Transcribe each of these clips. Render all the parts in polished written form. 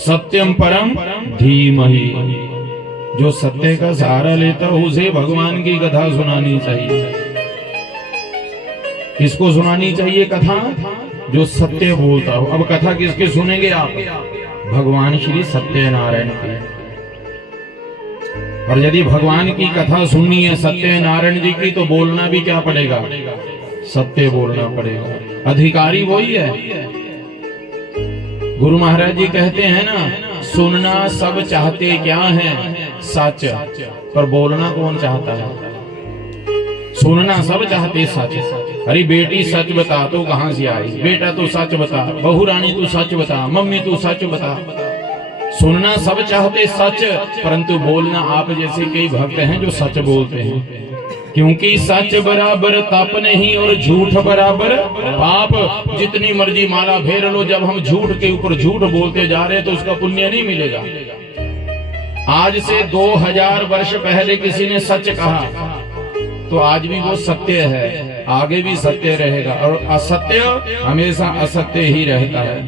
सत्यम परम धीमहि। जो सत्य का सहारा लेता हो उसे भगवान की कथा सुनानी चाहिए। किसको सुनानी चाहिए कथा? जो सत्य बोलता हो। अब कथा किसकी सुनेंगे आप? भगवान श्री सत्यनारायण की। और यदि भगवान की कथा सुननी है सत्यनारायण जी की, तो बोलना भी क्या पड़ेगा? सत्य बोलना पड़ेगा। अधिकारी वही है। गुरु महाराज जी कहते हैं ना, सुनना सब चाहते क्या है? सच। पर बोलना कौन चाहता है? सुनना सब चाहते सच। अरे बेटी सच बता, तो कहां से आई? बेटा तू सच बता, बहू रानी तू सच बता, मम्मी तू सच बता। सुनना सब चाहते सच, परंतु बोलना आप जैसे कई भक्त हैं जो सच बोलते हैं। क्योंकि सच बराबर तप नहीं और झूठ बराबर पाप। जितनी मर्जी माला फेर लो, जब हम झूठ के ऊपर झूठ बोलते जा रहे हैं तो उसका पुण्य नहीं मिलेगा। आज से 2000 वर्ष पहले किसी ने सच कहा तो आज भी वो सत्य है, आगे भी सत्य रहेगा। और असत्य हमेशा असत्य ही रहता है।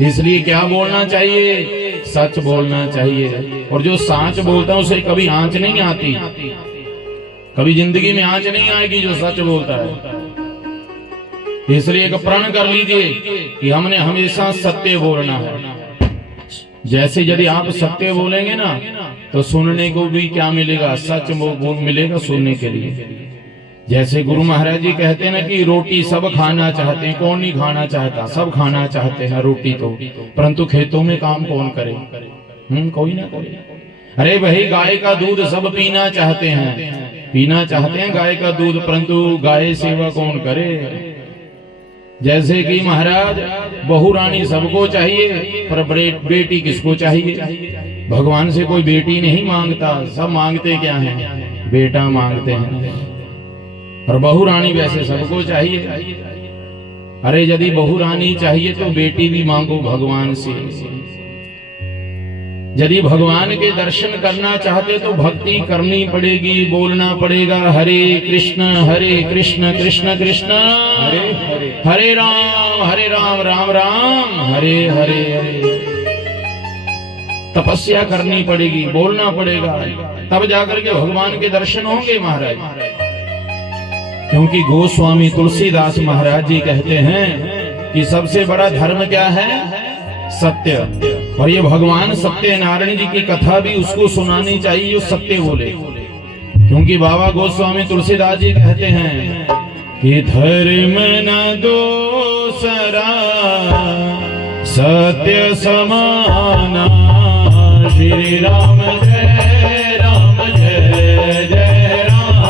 इसलिए क्या बोलना चाहिए? सच बोलना चाहिए। और जो सच बोलता है उसे कभी आंच नहीं आती, कभी जिंदगी में आंच नहीं आएगी जो सच बोलता है। इसलिए एक प्रण कर लीजिए कि हमने हमेशा सत्य बोलना है। जैसे यदि आप सत्य बोलेंगे ना तो सुनने को भी क्या मिलेगा? सच मिलेगा सुनने के लिए। जैसे गुरु महाराज जी कहते हैं ना कि रोटी सब खाना चाहते हैं। कौन नहीं खाना चाहता? सब खाना चाहते हैं रोटी तो, परंतु खेतों में काम कौन करे? कोई ना करे। अरे भाई गाय का दूध सब पीना चाहते हैं गाय का दूध, परंतु गाय सेवा कौन करे? जैसे कि महाराज बहू रानी सबको चाहिए, पर बेटी किसको चाहिए? भगवान से कोई बेटी नहीं मांगता, सब मांगते क्या है? बेटा मांगते हैं। और बहू रानी वैसे सबको चाहिए। अरे यदि बहू रानी चाहिए तो बेटी भी मांगो भगवान से। यदि भगवान के दर्शन करना चाहते तो भक्ति करनी पड़ेगी, बोलना पड़ेगा हरे कृष्ण कृष्ण कृष्ण हरे राम राम राम हरे हरे। तपस्या करनी पड़ेगी, बोलना पड़ेगा, तब जाकर के भगवान के दर्शन होंगे महाराज। क्योंकि गोस्वामी तुलसीदास महाराज जी कहते हैं कि सबसे बड़ा धर्म क्या है? सत्य। और ये भगवान सत्यनारायण जी की कथा भी उसको सुनानी चाहिए जो सत्य बोले। क्योंकि बाबा गोस्वामी तुलसीदास जी कहते हैं कि धर्म न दोसरा सत्य समाना। श्री राम जय जय राम।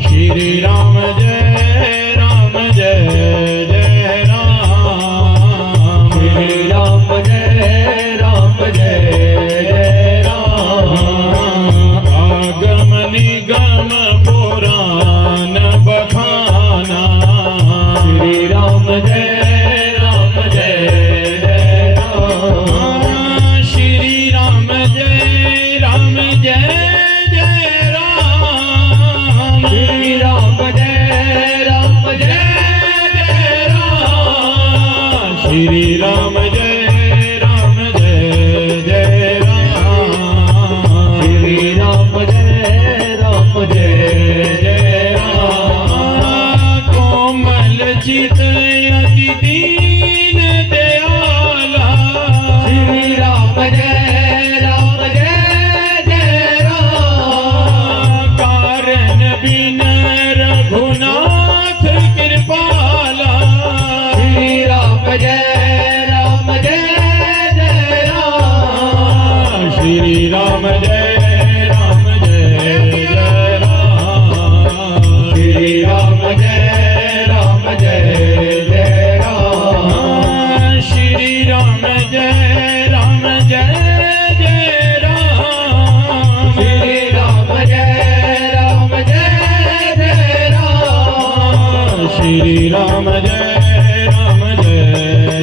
श्री राम जय जय राम। श्री राम जय जय राम। आगम निगम पुराण बखाना। श्री राम जय जय राम। श्री राम जय जय राम। श्री राम जय जय राम। श्री राम जय जय राम। श्री राम जय जय राम। कोमल चित अति दीन दयाला। श्री राम जय जय राम। कारण बिन रघुनाथ कृपाला। श्री राम जय जय राम। श्री राम जय जय राम। श्री राम जय जय राम। श्री राम जय जय राम। श्री राम जय जय राम। श्री राम जय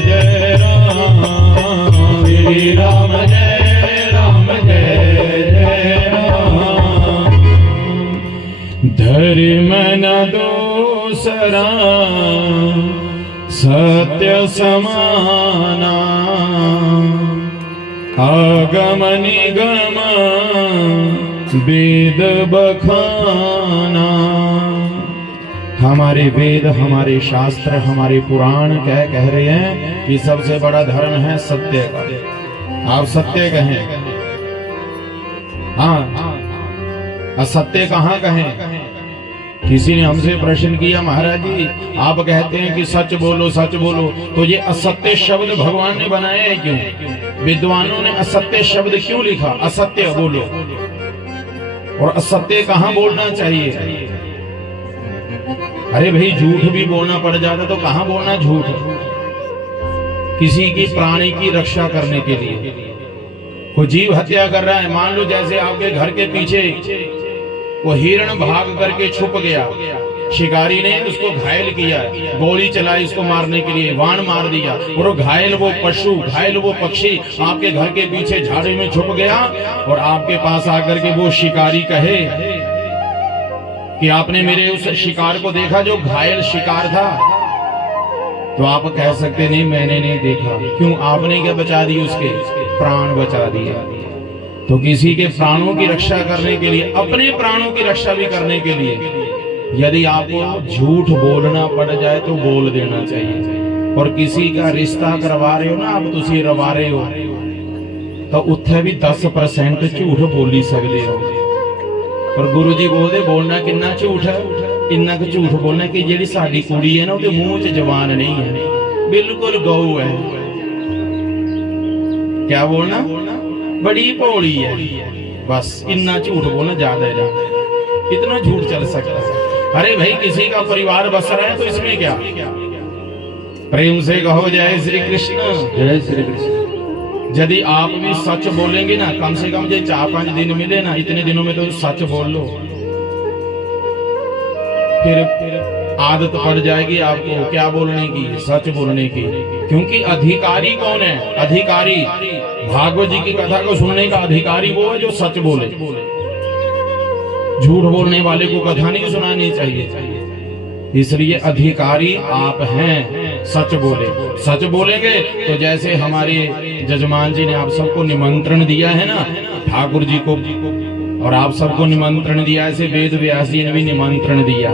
जय राम। श्री राम जय जय राम। धर्म न दोसरा सत्य समाना। आगम निगम वेद बखाना। हमारे वेद, हमारे शास्त्र, हमारे पुराण क्या कह रहे हैं कि सबसे बड़ा धर्म है सत्य का। आप सत्य कहें, हाँ, असत्य कहाँ कहें। किसी ने हमसे प्रश्न किया, महाराज जी आप कहते हैं कि सच बोलो सच बोलो, तो ये असत्य शब्द भगवान ने बनाया है क्यों? विद्वानों ने असत्य शब्द क्यों लिखा? असत्य बोलो, और असत्य कहाँ बोलना चाहिए? अरे भाई झूठ भी बोलना पड़ जाता तो कहाँ बोलना झूठ? किसी की प्राणी की रक्षा करने के लिए कोई जीव हत्या कर रहा है, मान लो जैसे आपके घर के पीछे वो हिरण भाग करके छुप गया, शिकारी ने उसको घायल किया, गोली चलाई उसको मारने के लिए, वाण मार दिया, और वो घायल वो पशु, घायल वो पक्षी आपके घर के पीछे झाड़ी में छुप गया, और आपके पास आकर के वो शिकारी कहे कि आपने मेरे उस शिकार को देखा जो घायल शिकार था, तो आप कह सकते नहीं मैंने नहीं देखा। क्यों? आपने क्या बचा दी? उसके प्राण बचा दिया। तो किसी के प्राणों की रक्षा करने के लिए, अपने प्राणों की रक्षा भी करने के लिए, यदि आपको झूठ बोलना पड़ जाए तो बोल देना चाहिए। और किसी का रिश्ता करवा रहे हो ना आप, तुसी रवा रहे हो, तो उत्थे भी 10% झूठ बोली सकते हो। और गुरु जी बोलते बोलना कितना झूठ है, इन्ना क झूठ बोलना कि जेड़ी साडी कुड़ी है ना उसके मुंह च जवान नहीं है, बिल्कुल गऊ है। क्या बोलना? बड़ी भोली है, बस इतना झूठ बोलना ज्यादा है। इतना झूठ चल सकता है? अरे भाई किसी का परिवार बस रहा है तो इसमें क्या? प्रेम से कहो जय श्री कृष्ण, जय श्री कृष्ण। यदि आप भी सच बोलेंगे ना, कम से कम जो 4-5 दिन मिले ना, इतने दिनों में तो सच बोल लो, फिर आदत पड़ जाएगी आपको क्या बोलने की, सच बोलने की। क्योंकि अधिकारी कौन है? अधिकारी भागवत जी की कथा को सुनने का अधिकारी वो है जो सच बोले। झूठ बोलने वाले को कथा नहीं सुनानी चाहिए। इसलिए अधिकारी आप हैं, सच बोले। सच बोलेंगे तो जैसे हमारे जजमान जी ने आप सबको निमंत्रण दिया है ना, ठाकुर जी को, और आप सबको निमंत्रण दिया, ऐसे वेद व्यास जी ने भी निमंत्रण दिया।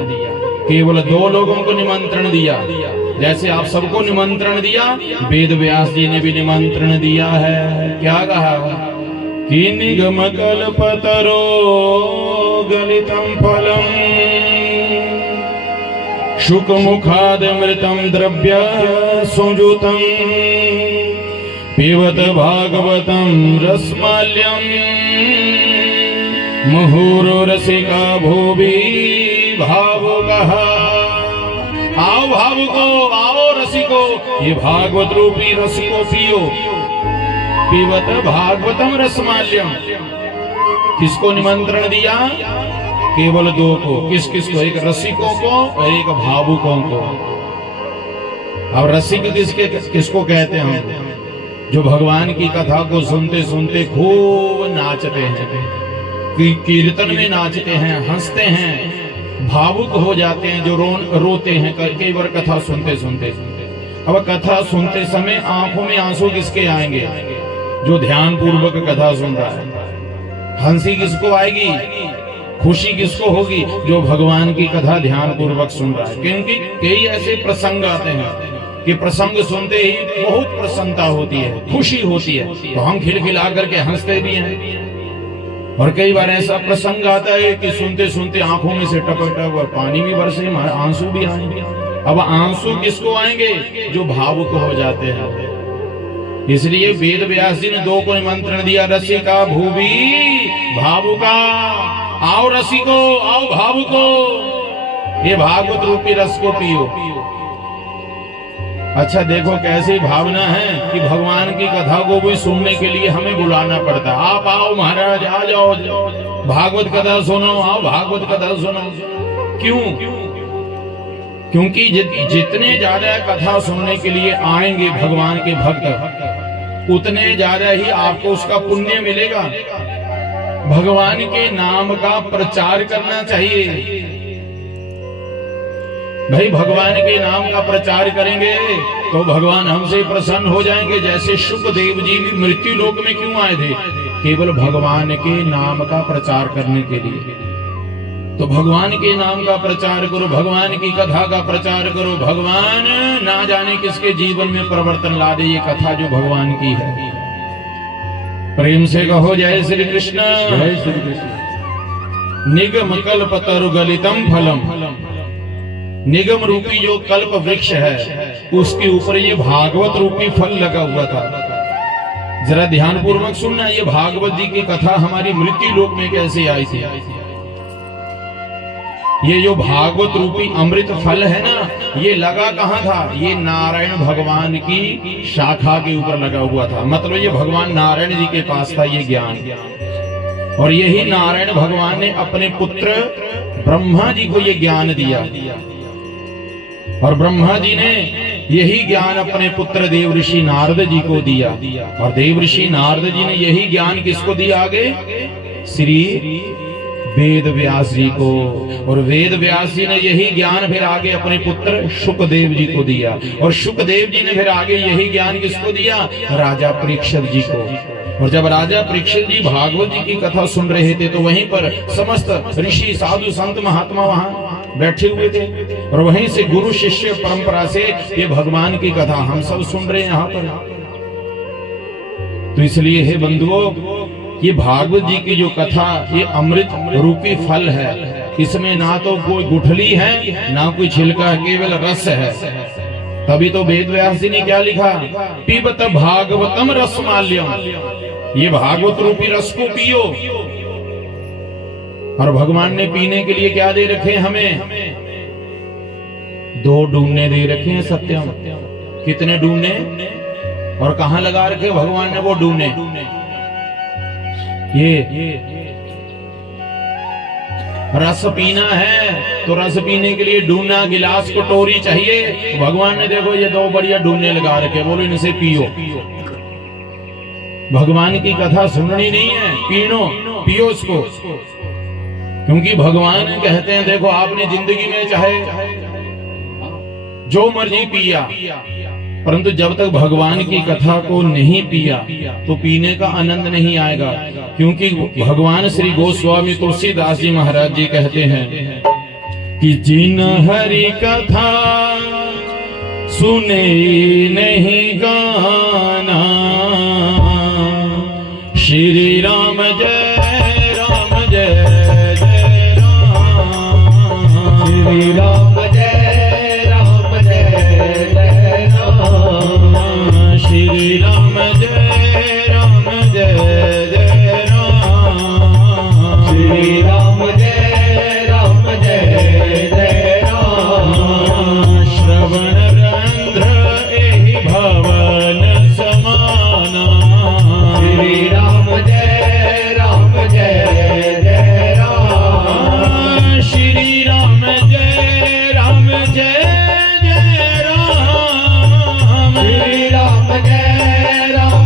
केवल 2 लोगों को निमंत्रण दिया, जैसे आप सबको निमंत्रण दिया, वेद व्यास जी ने भी निमंत्रण दिया है। क्या कहा कि निगम कल्पतरो गलितम फलम शुक मुखादमृतम द्रव्य संयुतम पिबत भागवतम रसमाल्यम मुहुरो रसिका भूवि भावुकः। आओ भावुको, आओ रसिको, ये भागवत रूपी रस को पियो। पिबत भागवतम रसमाल्यम। किसको निमंत्रण दिया? केवल 2 को। किस किस को? एक रसिकों को और एक भावुकों को। अब रसिक किसको कहते हैं? जो भगवान की कथा को सुनते सुनते खूब नाचते हैं, कीर्तन में नाचते हैं, हंसते हैं, भावुक हो जाते हैं, जो रोते हैं कई बार कथा सुनते सुनते। अब कथा सुनते समय आंखों में आंसू किसके आएंगे? जो ध्यान पूर्वक कथा सुन रहा है। हंसी किसको आएगी? खुशी किसको होगी? जो भगवान की कथा ध्यान पूर्वक सुन रहा है। क्योंकि कई ऐसे प्रसंग आते हैं कि प्रसंग सुनते ही बहुत प्रसन्नता होती है, खुशी होती है, तो हम खिलखिला करके हंसते भी हैं। और कई बार ऐसा प्रसंग आता है कि सुनते सुनते आंखों में से टपक टपक पानी भी बरसे, आंसू भी आएंगे। अब आंसू किसको आएंगे? जो भावुक हो जाते हैं। इसलिए वेद व्यास जी ने 2 को निमंत्रण दिया, रसिका भूवि भावुका। आओ रसिको, आओ भावुको, ये भागवत रूपी रस को पियो। अच्छा देखो कैसी भावना है कि भगवान की कथा को भी सुनने के लिए हमें बुलाना पड़ता है। आप आओ महाराज, आ जाओ, भागवत कथा सुनो, आओ भागवत कथा सुनो। क्यों? क्योंकि जितने ज्यादा कथा सुनने के लिए आएंगे भगवान के भक्त, उतने ज्यादा ही आपको उसका पुण्य मिलेगा। भगवान के नाम का प्रचार करना चाहिए। भाई भगवान के नाम का प्रचार करेंगे तो भगवान हमसे प्रसन्न हो जाएंगे। जैसे शुकदेव जी भी मृत्यु लोक में क्यों आए थे? केवल भगवान के नाम का प्रचार करने के लिए। तो भगवान के नाम का प्रचार करो, भगवान की कथा का प्रचार करो। भगवान ना जाने किसके जीवन में परिवर्तन ला दे, ये कथा जो भगवान की है। प्रेम से कहो जय श्री कृष्ण। जय श्री कृष्ण। निगम कल्प तरु गलितम फलम, निगम रूपी जो कल्प वृक्ष है उसके ऊपर ये भागवत रूपी फल लगा हुआ था। जरा ध्यान पूर्वक सुनना, ये भागवत जी की कथा हमारी मृत्यु लोक में कैसे आई थी। ये जो भागवत रूपी अमृत फल है ना, ये लगा कहाँ था? ये नारायण भगवान की शाखा के ऊपर लगा हुआ था। मतलब ये भगवान नारायण जी के पास था ये ज्ञान, और यही नारायण भगवान ने अपने पुत्र ब्रह्मा जी को ये ज्ञान दिया, और ब्रह्मा जी ने यही ज्ञान अपने पुत्र देव ऋषि नारद जी को दिया, और देव ऋषि नारद जी ने यही ज्ञान किसको दिया आगे? श्री वेद व्यास जी को, और वेद व्यास जी ने यही ज्ञान फिर आगे अपने पुत्र शुकदेव जी को दिया, और शुकदेव जी ने फिर आगे यही ज्ञान किसको दिया? राजा परीक्षित जी को। और जब राजा परीक्षित जी भागवत जी की कथा सुन रहे थे तो वहीं पर समस्त ऋषि साधु संत महात्मा वहां बैठे हुए थे, और वहीं से गुरु शिष्य परंपरा से ये भगवान की कथा हम सब सुन रहे हैं यहाँ पर। तो इसलिए हे बंधुओं, ये भागवत जी की जो कथा ये अमृत रूपी फल है। इसमें ना तो कोई गुठली है ना कोई छिलका है, केवल रस है। तभी तो वेद व्यास जी ने क्या लिखा? पीबत भागवतम रसमाल्यम, ये भागवत रूपी रस को पियो। और भगवान ने पीने के लिए क्या दे रखे हमें? 2 डूने दे रखे हैं सत्यम। कितने डूने? और कहां लगा रखे भगवान ने वो डूने? ये रस पीना है तो रस पीने के लिए डूना, गिलास, कटोरी चाहिए। भगवान ने देखो ये 2 बढ़िया डूने लगा रखे, बोलो इनसे पियो। भगवान की कथा सुननी नहीं है, पियो उसको। क्योंकि भगवान कहते हैं देखो आपने जिंदगी में चाहे जो मर्जी पिया, परंतु जब तक भगवान की कथा को नहीं पिया तो पीने का आनंद नहीं आएगा। क्योंकि भगवान श्री गोस्वामी तुलसीदास जी महाराज जी कहते हैं कि जिन हरि कथा सुने नहीं गाना, श्री राम जय राम जय जय राम, श्री राम जय राम जय जय राम, श्री राम जय राम जय जय राम, श्री राम जय राम जय जय राम। श्रवण रंध्र एहि भवन समाना, श्री राम जय जय राम, श्री राम जय जय राम, श्री राम जय जय राम,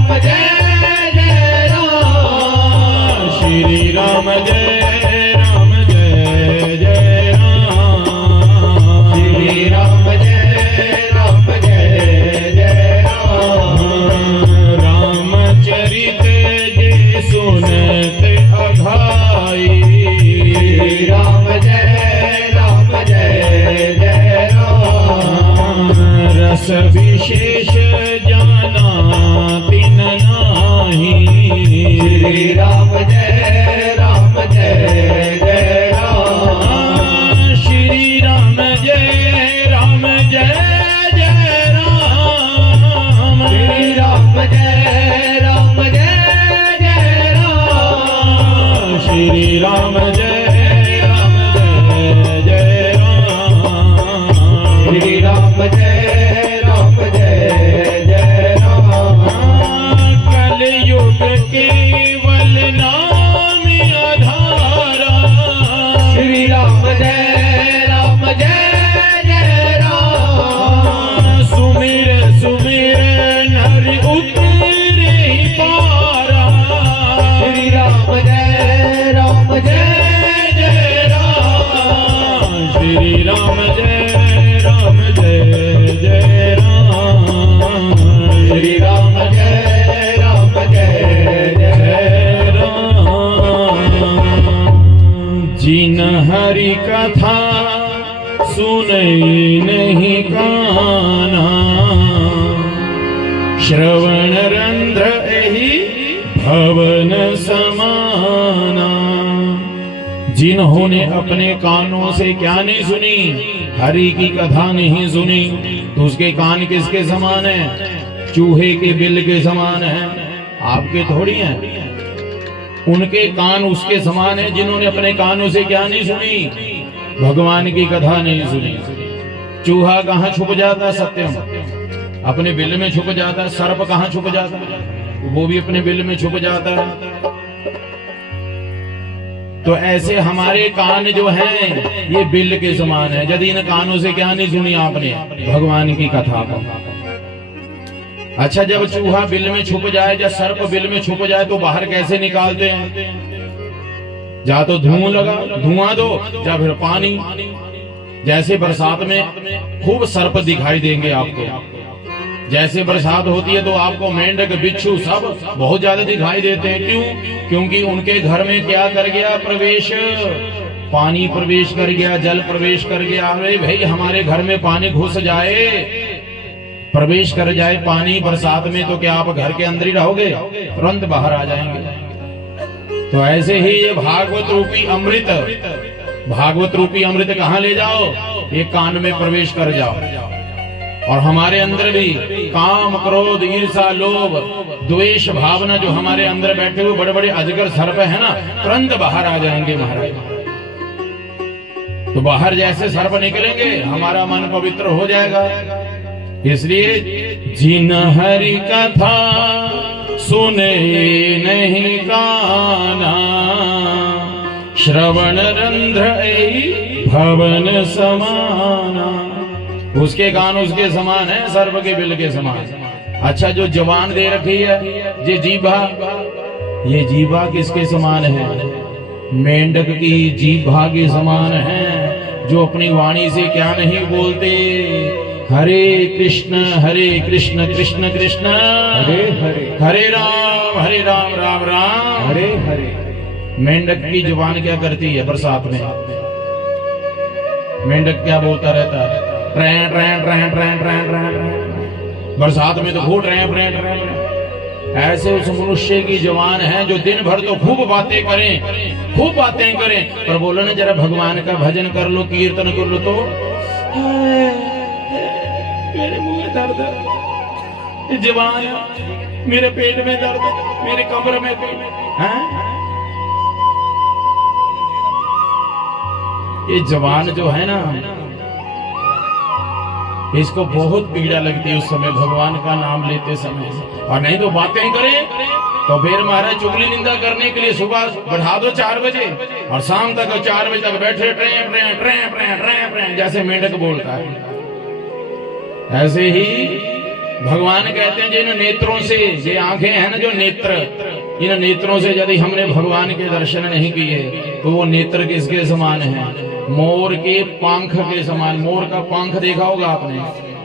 श्री राम जय जय राम, श्री राम जय जय राम। रामचरित जे सुनते अघाई, श्री राम जय जय राम, रस विशेष जाना तिन नाही, श्री राम जय जय राम, श्री राम जय जय राम, श्री राम जय जय राम, श्री राम जय जय राम, श्री राम जय जय राम। कलयुग केवल नाम आधारा, श्री राम जय जय राम, सुमिर सुमिर नर उतरे ही पारा, श्री राम जय जय राम, श्री राम जय जय राम। सुने नहीं काना, श्रवण रंध्र एहि भवन समाना। जिन्होंने अपने कानों से क्या नहीं सुनी, हरि की कथा नहीं सुनी, तो उसके कान किसके समान है? चूहे के बिल के समान है, आपके थोड़ी हैं। उनके कान उसके समान है जिन्होंने अपने कानों से क्या नहीं सुनी, भगवान की कथा नहीं सुनी। चूहा कहाँ छुप जाता? सत्यम अपने बिल में छुप जाता। सर्प कहाँ छुप जाता? वो भी अपने बिल में छुप जाता है। तो ऐसे हमारे कान जो हैं ये बिल के समान है। यदि इन कानों से क्या नहीं सुनी आपने, भगवान की कथा को। अच्छा, जब चूहा बिल में छुप जाए या सर्प बिल में छुप जाए तो बाहर कैसे निकालते हैं? या तो धुआं लगा, धुआं दो, या फिर पानी। जैसे बरसात में खूब सर्प दिखाई देंगे आपको। जैसे बरसात होती है तो आपको मेंढक, बिच्छू सब बहुत ज्यादा दिखाई देते हैं। क्यों? क्योंकि उनके घर में क्या कर गया? प्रवेश, पानी प्रवेश कर गया, जल प्रवेश कर गया। अरे भाई, हमारे घर में पानी घुस जाए, प्रवेश कर जाए पानी बरसात में, तो क्या आप घर के अंदर ही रहोगे? तुरंत बाहर आ जाएंगे। तो ऐसे ही ये भागवत रूपी अमृत, भागवत रूपी अमृत कहाँ ले जाओ? ये कान में प्रवेश कर जाओ। और हमारे अंदर भी काम, क्रोध, ईर्षा, लोभ, द्वेष भावना जो हमारे अंदर बैठे हुए बड़े बड़े अजगर सर्प है ना, तुरंत बाहर आ जाएंगे महाराज। तो बाहर जैसे सर्प निकलेंगे हमारा मन पवित्र हो जाएगा। इसलिए जिन हरि कथा सुने नहीं काना, श्रवण रंध्र एहि भवन समाना। उसके कान उसके समान है, सर्प के बिल के समान। अच्छा, जो जवान दे रखी है ये जीभा, ये जीभा किसके समान है? मेंढक की जीभा के समान है, जो अपनी वाणी से क्या नहीं बोलते? हरे कृष्ण कृष्ण कृष्ण हरे हरे, हरे राम राम राम हरे हरे। मेंढक की जुबान क्या करती है? बरसात में मेंढक क्या बोलता रहता है? ट्रें ट्रें ट्रें ट्रें ट्रें ट्रें। बरसात में तो खूब ट्रें ट्रें ट्रें। ऐसे उस मनुष्य की जुबान है जो दिन भर तो खूब बातें करें, खूब बातें करें, पर बोलो ना जरा भगवान का भजन कर लो, कीर्तन कर लो, तो मेरे मुंह में दर्द है, जवान है, मेरे पेट में दर्द है, मेरे कमर में है। ये जवान जो है ना, इसको बहुत पीड़ा लगती है उस समय भगवान का नाम लेते समय। और नहीं तो बातें करें तो फिर महाराज चुगली निंदा करने के लिए सुबह बढ़ा दो 4 बजे और शाम तक 4 बजे तक बैठे ट्रें ट्रें ट्रें ट्रें ट्रें ट्रें, जैसे मेंढक बोलता है। ऐसे ही भगवान कहते हैं जिन नेत्रों से, ये आंखें हैं ना जो नेत्र, इन नेत्रों से यदि हमने भगवान के दर्शन नहीं किए तो वो नेत्र किसके समान है? मोर के पंख के समान। मोर का पंख देखा होगा आपने,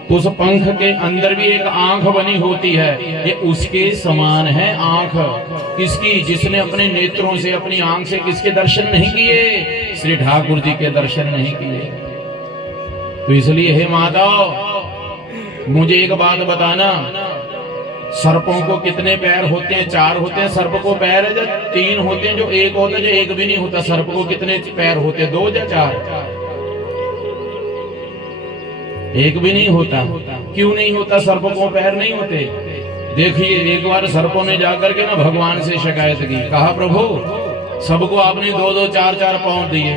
तो उस पंख के अंदर भी एक आंख बनी होती है, ये उसके समान है आंख। किसकी? जिसने अपने नेत्रों से, अपनी आंख से किसके दर्शन नहीं किए? श्री ठाकुर जी के दर्शन नहीं किए। तो इसलिए हे माताओ, मुझे एक बात बताना, सर्पों को कितने पैर होते हैं? 4 होते हैं। सर्प को पैर है जो 3 होते हैं, जो 1 होता है, जो 1 भी नहीं होता। सर्प को कितने पैर होते हैं? 2 या 4? 1 भी नहीं होता। क्यों नहीं होता? सर्प को पैर नहीं होते। देखिए, एक बार सर्पों ने जाकर के ना भगवान से शिकायत की, कहा प्रभु सबको आपने 2-2, 4-4 पांव दिए,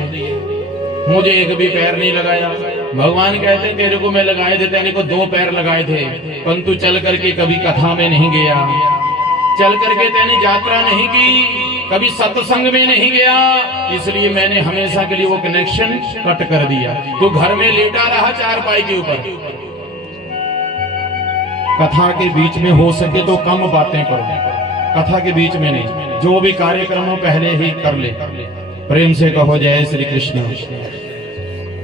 मुझे 1 भी पैर नहीं लगाया। भगवान कहते तेरे को मैं लगाए थे, तेरे को 2 पैर लगाए थे, परंतु चल करके कभी कथा में नहीं गया, चल करके तेने यात्रा नहीं की, कभी सत्संग में नहीं गया, इसलिए मैंने हमेशा के लिए वो कनेक्शन कट कर दिया। तो घर में लेटा रहा चारपाई के ऊपर। कथा के बीच में हो सके तो कम बातें करो, कथा के बीच में नहीं। जो भी कार्यक्रम हो पहले ही कर ले। प्रेम से कहो जय श्री कृष्ण।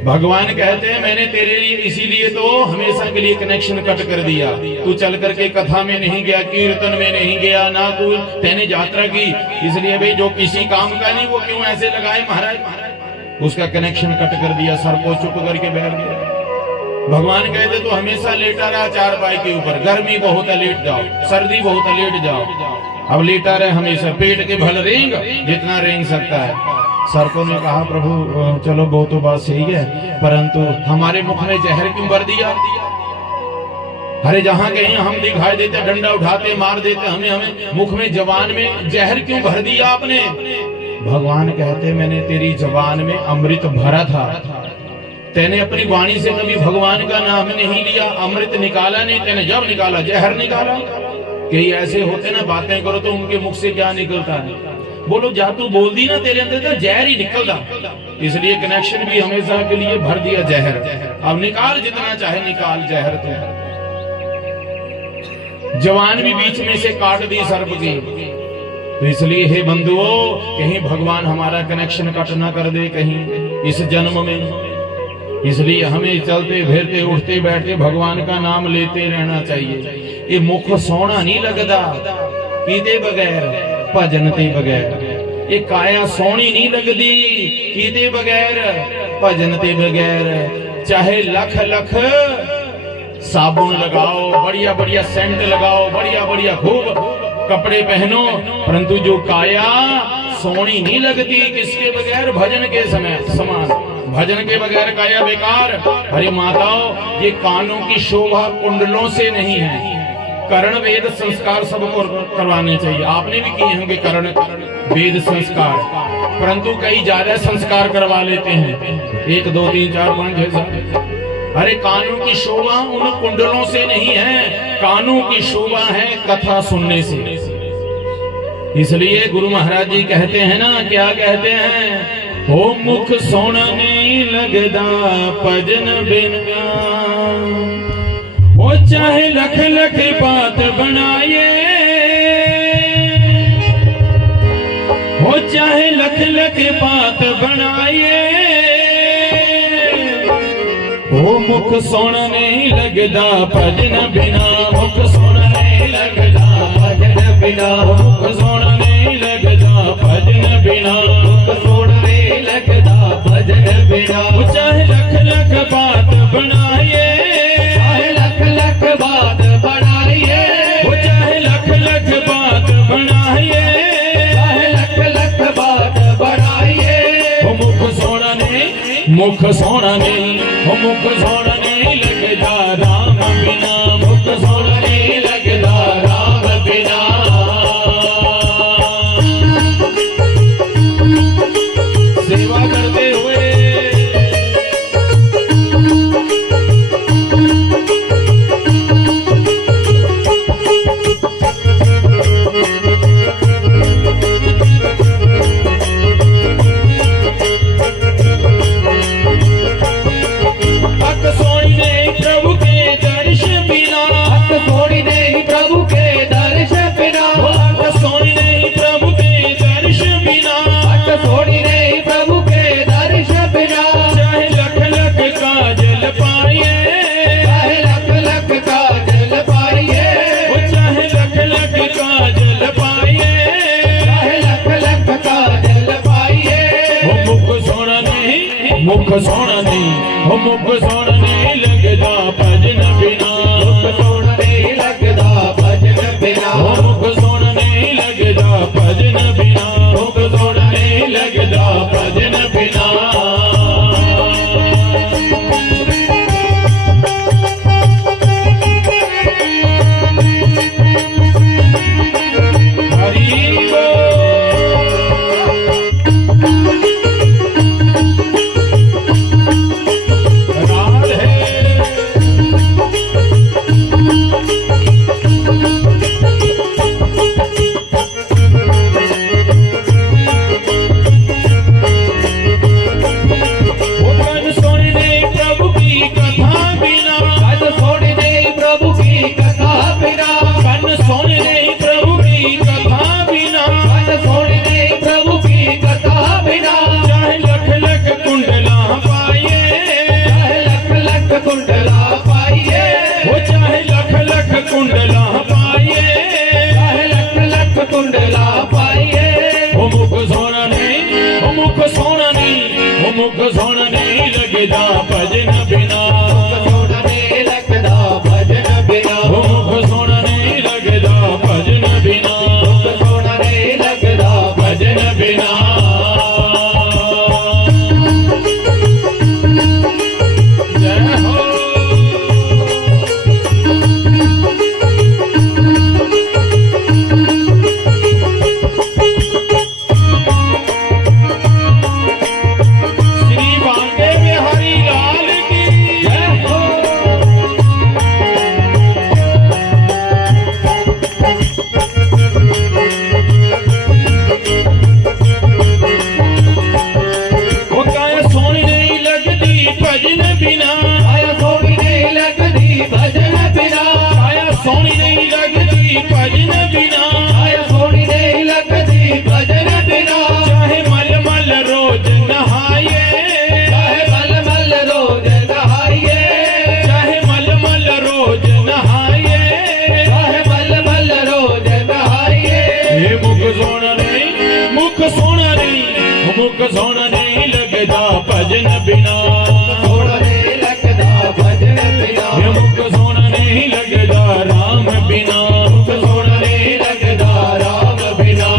भगवान कहते हैं मैंने तेरे लिए इसीलिए तो हमेशा के लिए कनेक्शन कट कर दिया। तू चल करके कथा में नहीं गया, कीर्तन में नहीं गया, ना तू तेने यात्रा की, इसलिए भाई जो किसी काम का नहीं वो क्यों ऐसे लगाए महाराज। उसका कनेक्शन कट कर दिया, सर को चुप करके बैठ गया। भगवान कहते तो हमेशा लेटा रहा चारपाई के ऊपर, गर्मी बहुत है लेट जाओ, सर्दी बहुत है लेट जाओ। अब लेटा रहे हमेशा, पेट के भल रेंग जितना रेंग सकता है। सर्पों ने कहा प्रभु चलो वो तो बात सही है, परंतु हमारे मुख में जहर क्यों भर दिया? अरे जहां कहीं हम दिखाई देते, डंडा उठाते मार देते, हमें मुख में जबान में जहर क्यों भर दिया आपने? भगवान कहते मैंने तेरी जबान में अमृत भरा था, तेने अपनी वाणी से कभी भगवान का नाम नहीं लिया, अमृत निकाला नहीं, तेने जब निकाला जहर निकाला। कई ऐसे होते ना, बातें करो तो उनके मुख से क्या निकलता है? बोलो जा तू बोल दी ना, तेरे अंदर तो जहर ही निकलता। इसलिए कनेक्शन भी हमेशा के लिए भर दिया जहर। अब निकाल जितना चाहे निकाल जहर तो। जवान भी बीच में से काट दी सर्प की। तो इसलिए हे बंधुओं, कहीं भगवान हमारा कनेक्शन कट ना कर दे कहीं इस जन्म में। इसलिए हमें चलते फिरते उठते बैठते भगवान का नाम लेते रहना चाहिए। ये मुख सोना नहीं लगता कीते बगैर, भजन ते बगैर। ये काया सोनी नहीं लगती कीते बगैर, भजन ते बगैर। चाहे लख लख साबुन लगाओ, बढ़िया बढ़िया सेंट लगाओ, बढ़िया बढ़िया खूब कपड़े पहनो, परंतु जो काया सोनी नहीं लगती किसके बगैर? भजन के समय समान। भजन के बगैर काया बेकार। अरे माताओं, ये कानों की शोभा कुंडलों से नहीं है, कर्ण वेद संस्कार सबको करवाने चाहिए। आपने भी किए होंगे कर्ण वेद संस्कार, परंतु कई ज्यादा संस्कार करवा लेते हैं, 1 2 3 4 5 6 7। अरे कानों की शोभा उन कुंडलों से नहीं है, कानों की शोभा है कथा सुनने से। इसलिए गुरु महाराज जी कहते हैं ना, क्या कहते हैं? हो मुख सोना नहीं लगदा भजन बिना, हो चाहे लख लख बात बनाए, हो चाहे लख लख बात बनाए, हो मुख सोना नहीं लगदा भजन बिना, मुख सोना नहीं लगदा भजन बिना, मुख सोना नहीं लगदा भजन बिना, मुख सोना नहीं लगदा भजन बिना। चाहे लख लख बात बनाए, चाहे लख लख बात बनाइए, चाहे लख लख बात बनाइए, चाहे लख लख बात बनाइए, हो मुख सोना नहीं, मुख सोना नहीं, हो मुख सोना नहीं लगदा राम बिना, मुख सोना नहीं लगदा राम बिना। सेवा करते हुए मुख सोना नहीं, हो मुख सोना नहीं लगदा भजन बिना, मुख सोना नहीं लगदा भजन बिना, हो मुख सोना नहीं लगदा भजन बिना, मुख सोना नहीं लगदा भजन बिना। मुख सोना नहीं लगदा भजन बिना, सोना नहीं लगदा भजन बिना, सोना नहीं लगदा भजन बिना, मुख सोना नहीं लगदा राम बिना, सोना नहीं लगदा राम बिना।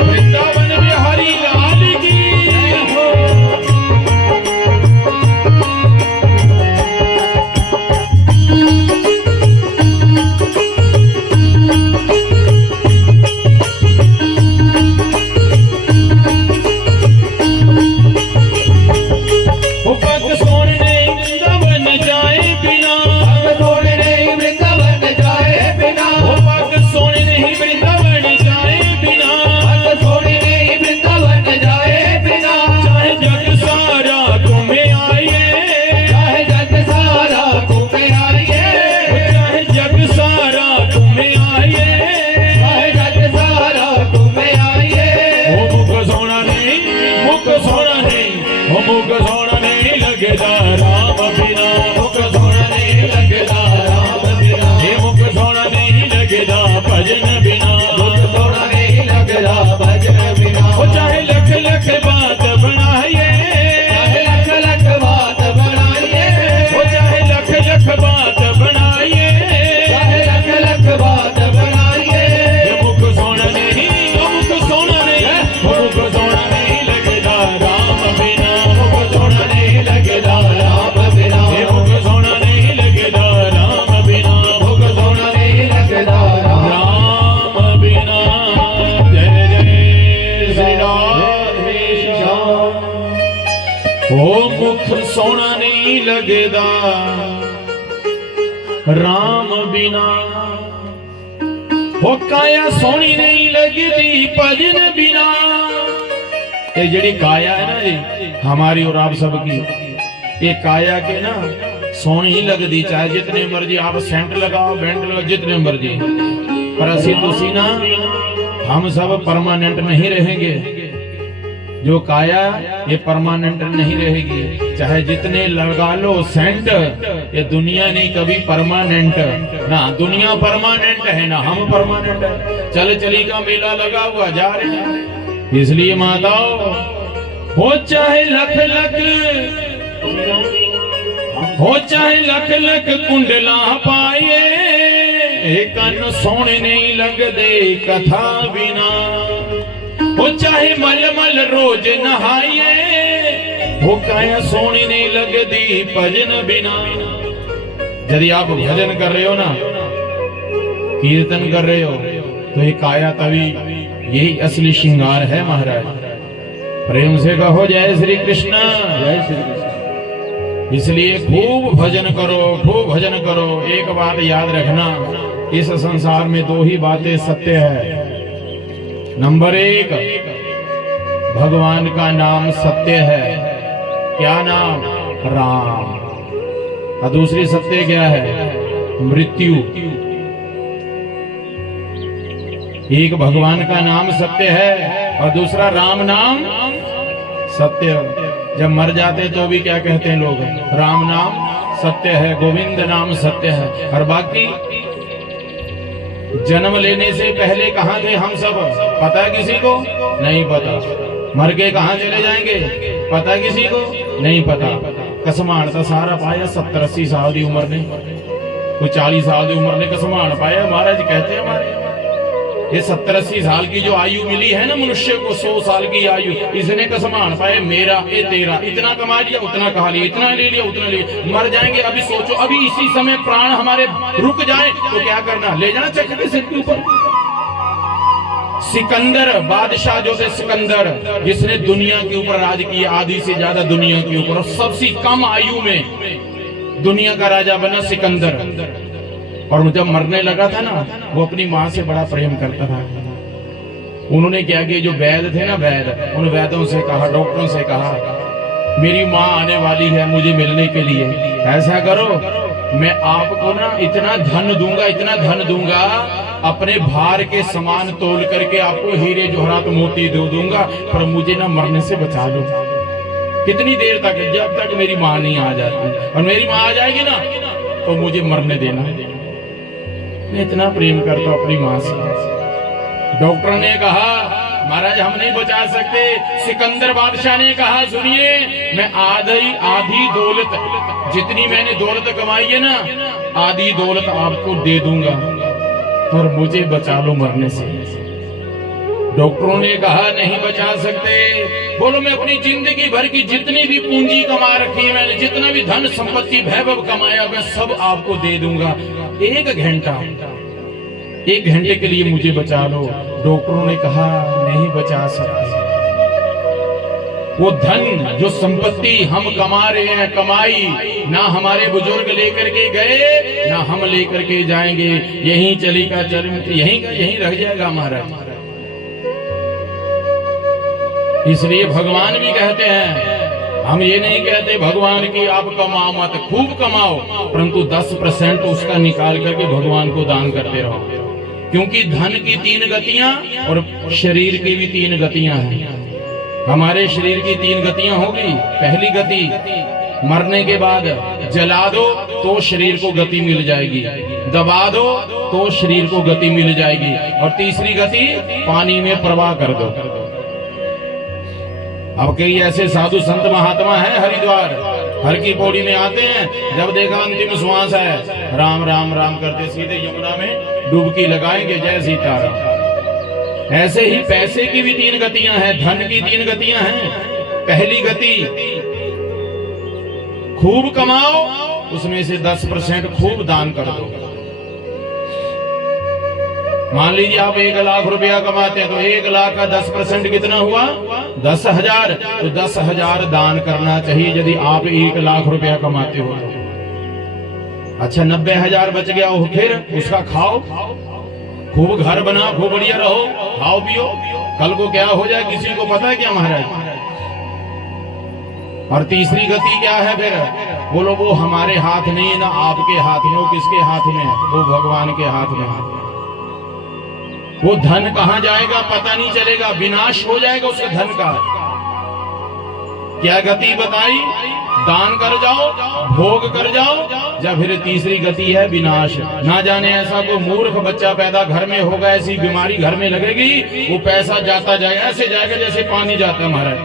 वृंदावन बिहारी लाल की हो। पग सोने वृंदावन जाए बिना, सोने नहीं वृंदावन जाए बिना, पग सोने नहीं वृंदावन जाए बिना, सोने नहीं वृंदावन जाए बिना, चाहे जग सारा तुम्हें आइए, चाहे जग सारा घूमे आइए, चाहे जग सारा तुम्हें आइए, चाहे जग सारा घूमे आइए। ओ मुख सोना नहीं, मुख सोना नहीं, ओ मुख सोना नहीं लगदा राम बिना, मुख सोना नहीं लगदा राम बिना, हे मुख सोना नहीं लगदा भजन बिना, सोना नहीं लगदा भजन बिना, ओ चाहे लख लख बात बनाइए, चाहे लख लख बात बनाइए, ओ चाहे लख लख बात बनाइए, चाहे लख लख बात बनाइए। हे मुख सोना नहीं, ओ मुख सोना नहीं, ओ मुख सोना नहीं लगदा राम बिना, मुख सोना नहीं लगदा राम बिना, हे मुख सोना नहीं लगदा राम बिना, मुख सोना नहीं लगदा राम राम बिना। जय जय श्री राधे श्याम। ओ मुख सोना नहीं लगदा राम बिना, ओ काया सोनी नहीं लगदी भजन बिना। ये जड़ी काया है ना जी हमारी और आप सबकी, ये काया के ना सोनी ही लगदी, चाहे जितने मर्जी आप सेंट लगाओ बैंड लगाओ जितने मर्जी, पर असी तुसी ना हम सब परमानेंट नहीं रहेंगे। जो काया ये परमानेंट नहीं रहेगी, चाहे जितने लगा लो सेंट, ये दुनिया नहीं कभी परमानेंट ना, दुनिया परमानेंट है ना हम परमानेंट है। चल चली का मेला लगा हुआ जा रहे हैं, इसलिए माताओं हो चाहे लख लख, हो चाहे लख लख कुंडला पाए, कन सोने नहीं लगदे कथा बिना, हो चाहे मल मल रोज नहाइए, हो काया सोनी नहीं लगदी भजन बिना। यदि आप भजन कर रहे हो ना, कीर्तन कर रहे हो, तो ये काया तभी यही असली श्रृंगार है महाराज। प्रेम से कहो जय श्री कृष्ण। जय श्री कृष्ण। इसलिए खूब भजन करो, खूब भजन करो। एक बात याद रखना, इस संसार में दो ही बातें सत्य है। नंबर एक, भगवान का नाम सत्य है। क्या नाम? राम। और दूसरी सत्य क्या है? मृत्यु। एक भगवान का नाम सत्य है और दूसरा राम नाम सत्य। जब मर जाते तो भी क्या कहते हैं लोग? राम नाम सत्य है, गोविंद नाम सत्य है। और बाकी जन्म लेने से पहले कहाँ थे हम सब? पता है किसी को? नहीं पता। मर के कहाँ चले जाएंगे? पता किसी को? नहीं पता। कसमान तो सारा पाया 70-80 साल की उम्र ने, कोई 40 साल की उम्र ने कसमान पाया। महाराज कहते हैं हमारे ये 70-80 साल की जो आयु मिली है ना मनुष्य को, 100 साल की आयु, इसने कसमान पाए मेरा ये तेरा, इतना कमा लिया उतना खा लिया, इतना ले लिया उतना ले लिया। मर जाएंगे। अभी सोचो, अभी इसी समय प्राण हमारे रुक जाए तो क्या करना? ले जाना चक्र के सिर के ऊपर। सिकंदर बादशाह जो थे, सिकंदर जिसने दुनिया के ऊपर राज किया, आधी से ज्यादा दुनिया के ऊपर, और सबसे कम आयु में दुनिया का राजा बना सिकंदर। और जब मरने लगा था ना, वो अपनी माँ से बड़ा प्रेम करता था। उन्होंने क्या किया, जो वैद्य थे ना, वैद्य, उन वैद्यों से कहा, डॉक्टरों से कहा, मेरी माँ आने वाली है मुझे मिलने के लिए, ऐसा करो मैं आपको ना इतना धन दूंगा, इतना धन दूंगा, अपने भार के समान तोल करके आपको हीरे जवाहरात मोती दे दूंगा, पर मुझे ना मरने से बचा लो। कितनी देर तक? जब तक मेरी माँ नहीं आ जाती। और मेरी माँ आ जाएगी ना तो मुझे मरने देना। मैं इतना प्रेम करता हूं अपनी माँ से। डॉक्टर ने कहा महाराज हम नहीं बचा सकते। सिकंदर बादशाह ने कहा सुनिए, मैं आधी दौलत, जितनी मैंने दौलत कमाई है ना, आधी दौलत आपको दे दूंगा, पर मुझे बचा लो मरने से। डॉक्टरों ने कहा नहीं बचा सकते। बोलो मैं अपनी जिंदगी भर की जितनी भी पूंजी कमा रखी है मैंने, जितना भी धन संपत्ति वैभव कमाया, मैं सब आपको दे दूंगा, एक घंटे के लिए मुझे बचा लो। डॉक्टरों ने कहा नहीं बचा सकते। वो धन जो संपत्ति हम कमा रहे हैं, कमाई ना हमारे बुजुर्ग लेकर के गए ना हम लेकर के जाएंगे, यहीं चली का चल, यहीं रह जाएगा हमारा। इसलिए भगवान भी कहते हैं, हम ये नहीं कहते भगवान की आप कमाओ मत, खूब कमाओ, परंतु 10% उसका निकाल करके भगवान को दान करते रहो। क्योंकि धन की 3 गतियां और शरीर की भी 3 गतियां हैं। हमारे शरीर की 3 गतियां होगी। पहली गति, मरने के बाद जला दो तो शरीर को गति मिल जाएगी, दबा दो तो शरीर को गति मिल जाएगी, और तीसरी गति पानी में प्रवाह कर दो। अब कई ऐसे साधु संत महात्मा हैं हरिद्वार, हर की पौड़ी में आते हैं, जब देखा अंतिम श्वास है, राम राम राम करते सीधे यमुना में डुबकी लगाएंगे, जय सीताराम। ऐसे ही पैसे की भी 3 गतियां हैं, धन की 3 गतियां हैं। पहली गति, खूब कमाओ, उसमें से 10% खूब दान कर दो। मान लीजिए आप 1 लाख रुपया कमाते हैं, तो 1 लाख का 10% कितना हुआ? 10,000। तो 10,000 दान करना चाहिए यदि आप 1 लाख रुपया कमाते हो। अच्छा 90,000 बच गया हो, फिर उसका खाओ, खूब घर बनाओ, खूब बढ़िया रहो, खाओ पियो। कल को क्या हो जाए किसी को पता है क्या महाराज? और तीसरी गति क्या है फिर? बोलो वो हमारे हाथ नहीं है, ना आपके हाथ में, वो किसके हाथ में है? वो भगवान के हाथ में है। वो धन कहां जाएगा पता नहीं चलेगा, विनाश हो जाएगा उसके धन का। क्या गति बताई? दान कर जाओ, भोग कर जाओ, या फिर तीसरी गति है विनाश। ना जाने ऐसा कोई मूर्ख बच्चा पैदा घर में होगा, ऐसी बीमारी घर में लगेगी, वो पैसा जाता जाएगा, ऐसे जाएगा जैसे पानी जाता है महाराज।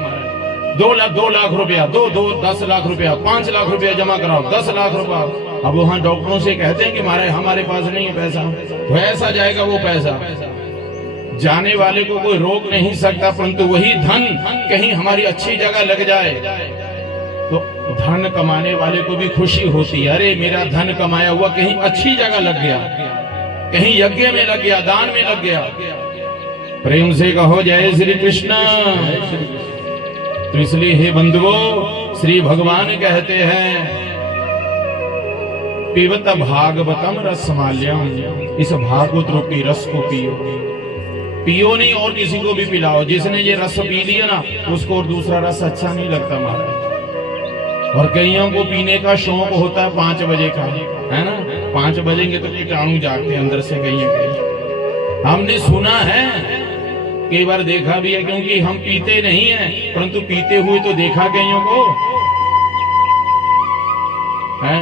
2 लाख रुपया, 10 लाख रुपया, 5 लाख रुपया जमा कराओ, 10 लाख रुपया। अब वहां डॉक्टरों से कहते हैं कि महाराज हमारे पास नहीं है पैसा, तो ऐसा जाएगा वो पैसा। जाने वाले को कोई रोक नहीं सकता, परंतु वही धन कहीं हमारी अच्छी जगह लग जाए तो धन कमाने वाले को भी खुशी होती है। अरे मेरा धन कमाया हुआ कहीं अच्छी जगह लग गया, कहीं यज्ञ में लग गया, दान में लग गया। प्रेम से कहो जय श्री कृष्ण। तो इसलिए हे बंधुओं, श्री भगवान कहते हैं पिबत भागवतम रसमाल्यम, इस भागवत रूपी रस को पियो नहीं और किसी को भी पिलाओ। जिसने ये रस पी लिया ना, उसको और दूसरा रस अच्छा नहीं लगता महाराज। और कईयों को पीने का शौक होता है 5 बजे का, है ना? 5 बजेंगे तो कीटाणु जागते अंदर से कईयों। हमने सुना है, कई बार देखा भी है, क्योंकि हम पीते नहीं हैं, परंतु पीते हुए तो देखा कईयों को है।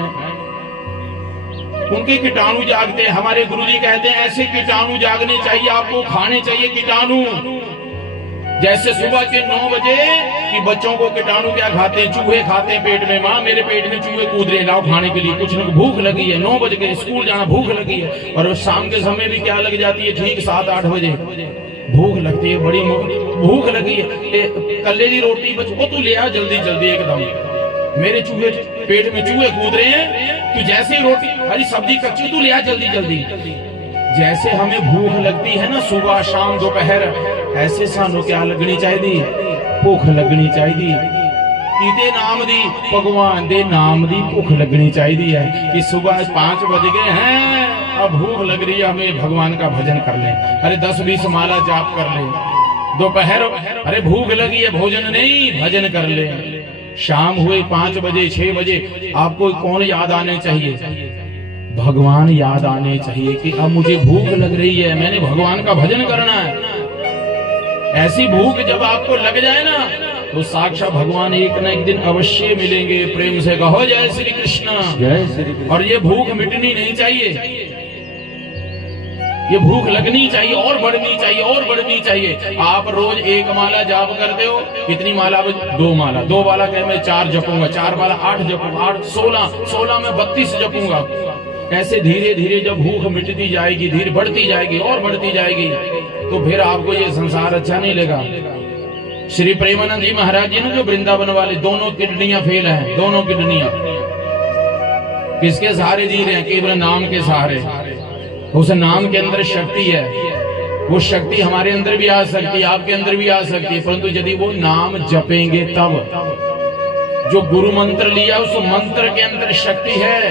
उनके कीटाणु जागते हैं। हमारे गुरुजी कहते हैं ऐसे कीटाणु जागने चाहिए, आपको खाने चाहिए कीटाणु। जैसे सुबह के 9 बजे कि बच्चों को कीटाणु क्या खाते हैं? चूहे खाते हैं पेट में। माँ मेरे पेट में चूहे कूद रहे, लाओ खाने के लिए, कुछ न भूख लगी है, 9 बज गए, स्कूल जाना, भूख लगी है। और शाम के समय भी क्या लग जाती है? ठीक 7-8 बजे भूख लगती है, बड़ी भूख लगी है। कल्ले रोटी बच्चों तू ले आ जल्दी जल्दी एकदम, मेरे चूहे पेट में चूहे कूद रहे हैं, तू जैसे ही रोटी, हरी सब्जी कच्ची, तू ले आ जल्दी जल्दी। जैसे हमें भूख लगती है ना सुबह शाम दोपहर, ऐसे सानू क्या लगनी चाहिए? भूख लगनी चाहिए। किते नाम दी? भगवान दे नाम दी भूख लगनी चाहिए है कि सुबह 5 बज गए हैं, अब भूख लग रही है, हमें भगवान का भजन कर ले। अरे 10-20 माला जाप कर ले। दोपहर अरे भूख लगी है, भोजन नहीं, भजन कर ले। शाम हुए 5 बजे 6 बजे, आपको कौन याद आने चाहिए? भगवान याद आने चाहिए कि अब मुझे भूख लग रही है, मैंने भगवान का भजन करना है। ऐसी भूख जब आपको लग जाए ना, तो साक्षात भगवान एक न एक दिन अवश्य मिलेंगे। प्रेम से कहो जय श्री कृष्ण। जय श्री कृष्ण। और ये भूख मिटनी नहीं चाहिए। ये भूख लगनी चाहिए और बढ़नी चाहिए और बढ़नी चाहिए। आप रोज एक माला जाप करते हो, कितनी माला? 2 माला। 2 माला कह मैं 4 जपूंगा, 4 माला 8 जपूंगा, 8 16 में 32 जपूंगा। ऐसे धीरे धीरे जब भूख मिटती जाएगी, धीरे बढ़ती जाएगी और बढ़ती जाएगी, तो फिर आपको ये संसार अच्छा नहीं लगा। श्री प्रेमानंद जी महाराज जी ने जो वृंदावन वाले, दोनों किडनियां फेल हैं, दोनों किडनियां। किसके सहारे जी रहे हैं? केवल नाम के सहारे। उस नाम के अंदर शक्ति है, वो शक्ति हमारे अंदर भी आ सकती है, आपके अंदर भी आ सकती है, परंतु यदि वो नाम जपेंगे तब। जो गुरु मंत्र लिया उस मंत्र के अंदर शक्ति है।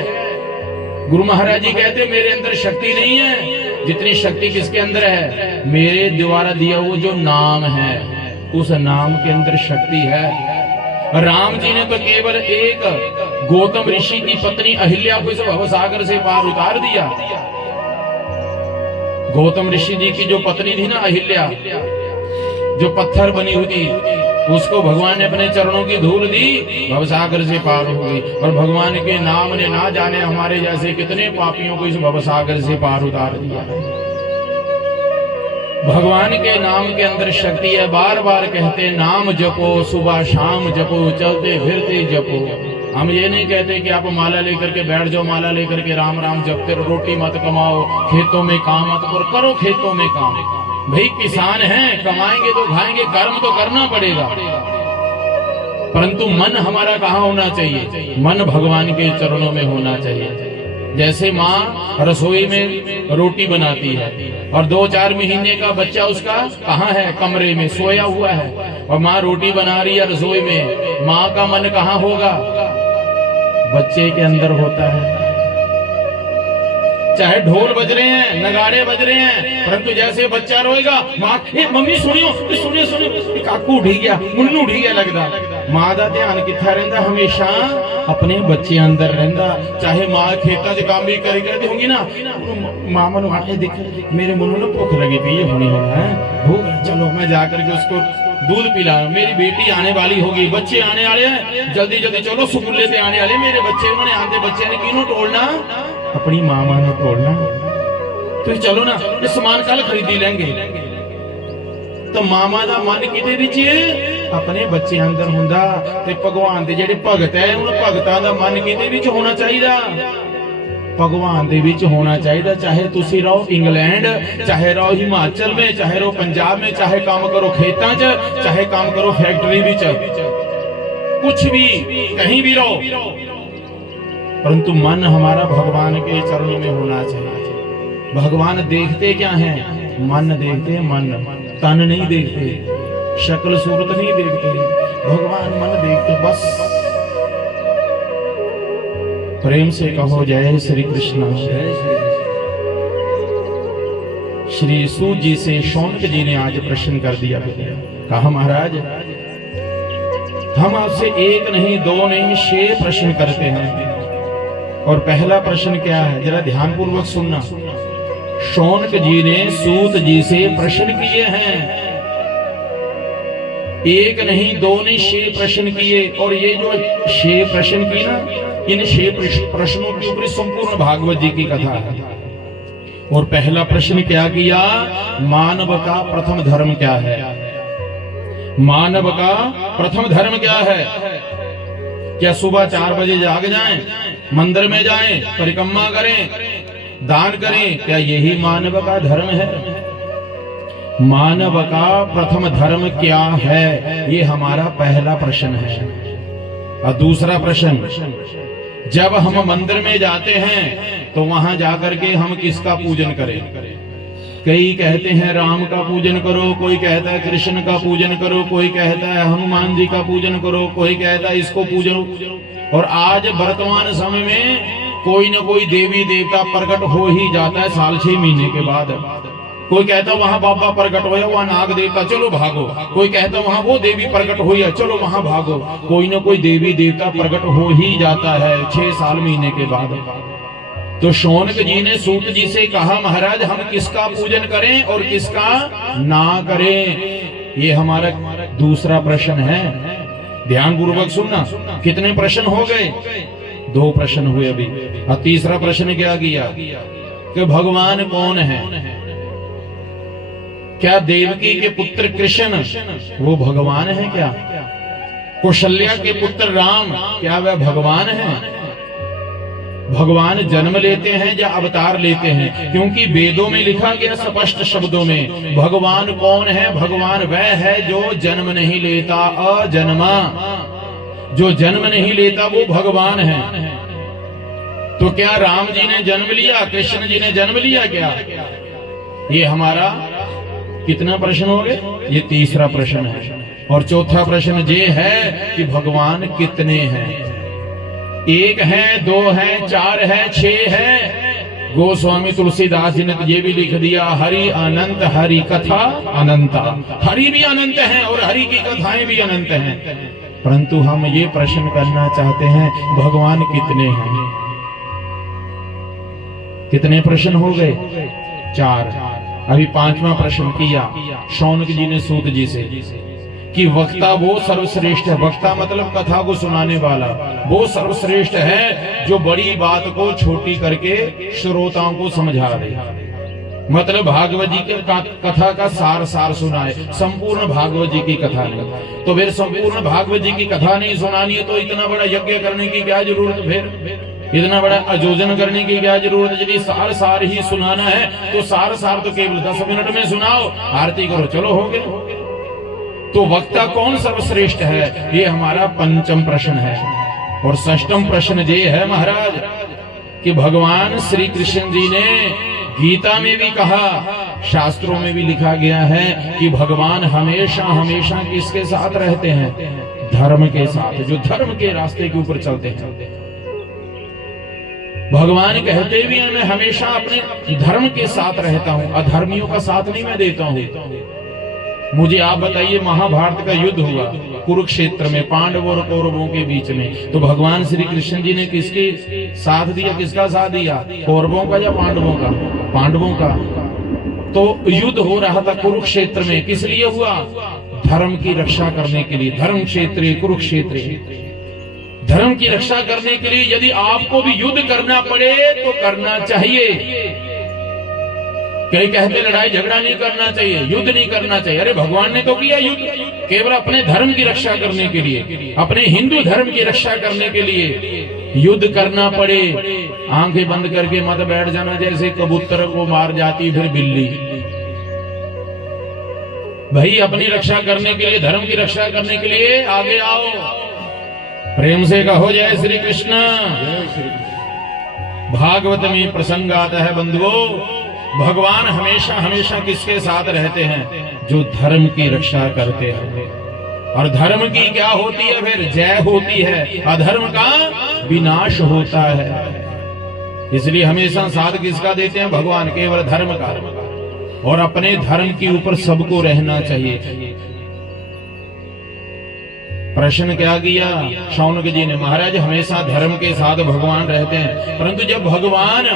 गुरु महाराज जी कहते मेरे अंदर शक्ति नहीं है, जितनी शक्ति किसके अंदर है? मेरे द्वारा दिया वो जो नाम है, उस नाम के अंदर शक्ति है। राम जी ने तो केवल एक गौतम ऋषि की पत्नी अहिल्या को इस भवसागर से पार उतार दिया। गौतम ऋषि जी की जो पत्नी थी ना अहिल्या, जो पत्थर बनी हुई थी, उसको भगवान ने अपने चरणों की धूल दी, भवसागर से पार हो गई। और भगवान के नाम ने ना जाने हमारे जैसे कितने पापियों को इस भवसागर से पार उतार दिया है। भगवान के नाम के अंदर शक्ति है। बार बार कहते नाम जपो, सुबह शाम जपो, चलते फिरते जपो। हम ये नहीं कहते कि आप माला लेकर के बैठ जाओ, माला लेकर के राम राम जपते रहो, रोटी मत कमाओ, खेतों में काम मत करो खेतों में काम। भाई किसान हैं, कमाएंगे तो खाएंगे, कर्म तो करना पड़ेगा, परंतु मन हमारा कहाँ होना चाहिए? मन भगवान के चरणों में होना चाहिए। जैसे माँ रसोई में रोटी बनाती है और 2-4 महीने का बच्चा उसका कहाँ है? कमरे में सोया हुआ है, और माँ रोटी बना रही है रसोई में। माँ का मन कहाँ होगा? बच्चे के अंदर होता है। चाहे ढोल बज रहे हैं, नगाड़े बज रहे हैं, परंतु जैसे बच्चा रोएगा, माँ मम्मी सुनियो सुनियो सुनियो, काकू उठी गया, मुन्नू उठी गया लगता। माँ का ध्यान कितना रहता? हमेशा अपने बच्चे अंदर रहता। चाहे माँ खेता च काम भी करी करती होंगी ना, माँ मनु आके देख मेरे मुन्नू ने भूख लगी थी, ये होनी होना है भूख, चलो मैं जाकर के उसको दूध पिला। मेरी बेटी आने वाली होगी, बच्चे आने वाले हैं, जल्दी जल्दी चलो, स्कूल लेते आने वाले मेरे बच्चे। उन्होंने आते बच्चे ने किन्हों टोलना? अपनी मामा ने टोलना। तो चलो ना, ये सामान कल खरीदी लेंगे। तो मामा का मन किते विच अपने बच्चे अंदर हुंदा, ते भगवान दे जेड़े भगत है उन भगतां दा मन किते विच होना चाहिदा? भगवान दे विच होना चाहिए। चाहे तुसी रहो इंग्लैंड, चाहे रहो हिमाचल में, चाहे रहो पंजाब में, चाहे काम करो खेतां च, चाहे काम करो फैक्ट्री विच, कुछ भी कहीं भी रहो, परंतु मन हमारा भगवान के चरणों में होना चाहिए। भगवान देखते क्या हैं? मन देखते, मन, तन नहीं देखते, शक्ल सूरत नहीं देखते, भगवान मन देखते। बस प्रेम से कहो जय श्री कृष्ण। श्री सूत जी से शौनक जी ने आज प्रश्न कर दिया, कहा महाराज हम आपसे 1 नहीं 2 नहीं 6 प्रश्न करते हैं। और पहला प्रश्न क्या है? जरा ध्यान पूर्वक सुनना। शौनक जी ने सूत जी से प्रश्न किए हैं, 1 नहीं 2 नहीं 6 प्रश्न किए। और ये जो 6 प्रश्न की ना, इन 6 प्रश्नों के ऊपर संपूर्ण भागवत जी की कथा है। और पहला प्रश्न क्या किया? मानव का प्रथम धर्म क्या है? मानव का प्रथम धर्म क्या है? क्या सुबह 4 बजे जाग जाएं, मंदिर में जाएं, परिक्रमा करें, दान करें, क्या यही मानव का धर्म है? मानव का प्रथम धर्म क्या है? ये हमारा पहला प्रश्न है। और दूसरा प्रश्न, जब हम मंदिर में जाते हैं तो वहां जाकर के हम किसका पूजन करें? कई कहते हैं राम का पूजन करो, कोई कहता है कृष्ण का पूजन करो, कोई कहता है हनुमान जी का पूजन करो, कोई कहता है इसको पूजो। और आज वर्तमान समय में कोई न कोई देवी देवता प्रकट हो ही जाता है साल 6 महीने के बाद। कोई कहता वहां बाबा प्रकट हो, वहां नाग देवता, चलो भागो। कोई कहता वहां वो देवी प्रकट हुई है, चलो वहां भागो। कोई न कोई देवी देवता प्रकट हो ही जाता है 6 साल महीने के बाद। तो शौनक जी ने सूत जी से कहा महाराज हम किसका पूजन करें और किसका ना करें? ये हमारा दूसरा प्रश्न है। ध्यान पूर्वक सुनना। कितने प्रश्न हो गए? 2 प्रश्न हुए अभी। और तीसरा प्रश्न क्या किया कि भगवान कौन है? क्या देवकी के पुत्र कृष्ण वो भगवान है क्या? कौशल्या के पुत्र राम क्या वह भगवान है? भगवान जन्म लेते हैं या अवतार लेते हैं? क्योंकि वेदों में लिखा गया स्पष्ट शब्दों में, भगवान कौन है? भगवान वह है जो जन्म नहीं लेता, अजन्मा, जो जन्म नहीं लेता वो भगवान है। तो क्या राम जी ने जन्म लिया, कृष्ण जी ने जन्म लिया क्या? ये हमारा कितना प्रश्न हो गए? ये तीसरा प्रश्न है। और चौथा प्रश्न ये है कि भगवान कितने हैं? एक है, दो है, चार है, छह है? गोस्वामी तुलसीदास जी ने तो ये भी लिख दिया, हरि अनंत हरि कथा अनंता। हरि भी अनंत हैं और हरि की कथाएं भी अनंत हैं। परंतु हम ये प्रश्न करना चाहते हैं, भगवान कितने हैं? कितने प्रश्न हो गए? चार। अभी पांचवा प्रश्न किया शौनक जी ने सूत जी से कि वक्ता वो सर्वश्रेष्ठ है। वक्ता मतलब कथा को सुनाने वाला, वो सर्वश्रेष्ठ है जो बड़ी बात को छोटी करके श्रोताओं को समझा दे। मतलब भागवत जी के कथा का सार सार सुनाए, संपूर्ण भागवत जी की कथा नहीं। तो फिर संपूर्ण भागवत जी की कथा नहीं सुनानी है तो इतना बड़ा यज्ञ करने की क्या जरूरत? फिर इतना बड़ा आयोजन करने की क्या जरूरत? यदि सार सार ही सुनाना है तो सार सार तो केवल 10 मिनट में सुनाओ, आरती करो, चलो हो गया। तो वक्ता कौन सर्वश्रेष्ठ है? ये हमारा पंचम प्रश्न है। और षष्ठम प्रश्न ये है महाराज कि भगवान श्री कृष्ण जी ने गीता में भी कहा, शास्त्रों में भी लिखा गया है कि भगवान हमेशा हमेशा किसके साथ रहते हैं? धर्म के साथ, जो धर्म के रास्ते के ऊपर चलते हैं। भगवान कहते भी हैं मैं हमेशा अपने धर्म के साथ रहता हूं, अधर्मियों का साथ नहीं मैं देता हूं। मुझे आप बताइए, महाभारत का युद्ध हुआ कुरुक्षेत्र में पांडवों और कौरवों के बीच में, तो भगवान श्री कृष्ण जी ने किसके साथ दिया? किसका साथ दिया? कौरवों का या पांडवों का? पांडवों का। तो युद्ध हो रहा था कुरुक्षेत्र में, किस लिए हुआ? धर्म की रक्षा करने के लिए। धर्म क्षेत्र कुरुक्षेत्र, धर्म की रक्षा करने के लिए यदि आपको भी युद्ध करना पड़े तो करना चाहिए। कई कहते लड़ाई झगड़ा नहीं करना चाहिए, युद्ध नहीं करना चाहिए। अरे भगवान ने तो किया युद्ध, केवल अपने धर्म की रक्षा करने के लिए, अपने हिंदू धर्म की रक्षा करने के लिए। युद्ध करना पड़े, आंखें बंद करके मत बैठ जाना जैसे कबूतर को मार जाती फिर बिल्ली। भाई अपनी रक्षा करने के लिए, धर्म की रक्षा करने के लिए आगे आओ। प्रेम से कहो जय श्री कृष्ण। भागवत में प्रसंग आता है बंधुओं, भगवान हमेशा हमेशा किसके साथ रहते हैं? जो धर्म की रक्षा करते हैं। और धर्म की क्या होती है? फिर जय होती है, अधर्म का विनाश होता है। इसलिए हमेशा साथ किसका देते हैं? भगवान, केवल धर्म का। और अपने धर्म के ऊपर सबको रहना चाहिए। प्रश्न क्या किया शौनक जी ने? महाराज हमेशा धर्म के साथ भगवान रहते हैं, परंतु जब भगवान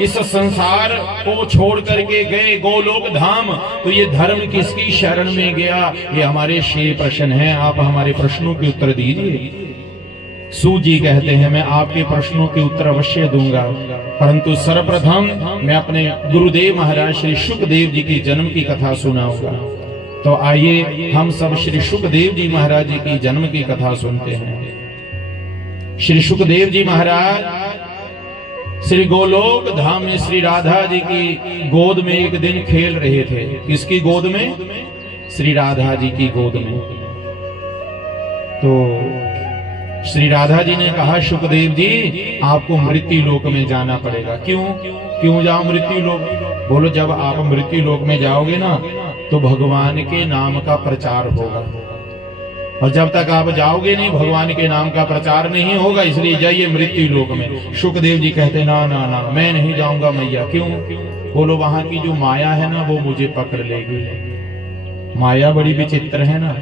इस संसार को छोड़ करके गए गोलोक धाम, तो ये धर्म किसकी शरण में गया? ये हमारे 6 प्रश्न हैं। आप हमारे प्रश्नों के उत्तर दीजिए। सूत जी कहते हैं मैं आपके प्रश्नों के उत्तर अवश्य दूंगा, परंतु सर्वप्रथम मैं अपने गुरुदेव महाराज श्री शुकदेव जी की जन्म की कथा सुनाऊंगा। तो आइए हम सब श्री शुकदेव जी महाराज जी की जन्म की कथा सुनते हैं। श्री शुकदेव जी महाराज श्री गोलोक धाम में श्री राधा जी की गोद में एक दिन खेल रहे थे। किसकी गोद में? श्री राधा जी की गोद में। तो श्री राधा जी ने कहा शुकदेव जी आपको मृत्यु लोक में जाना पड़ेगा। क्यों जाओ मृत्यु लोक? बोलो जब आप मृत्यु लोक में जाओगे ना तो भगवान के नाम का प्रचार होगा, और जब तक आप जाओगे नहीं भगवान के नाम का प्रचार नहीं होगा, इसलिए जाइए मृत्यु लोक में। शुकदेव जी कहते ना ना ना मैं नहीं जाऊंगा मैया। क्यों? बोलो वहां की जो माया है ना वो मुझे पकड़ लेगी। माया बड़ी विचित्र है ना,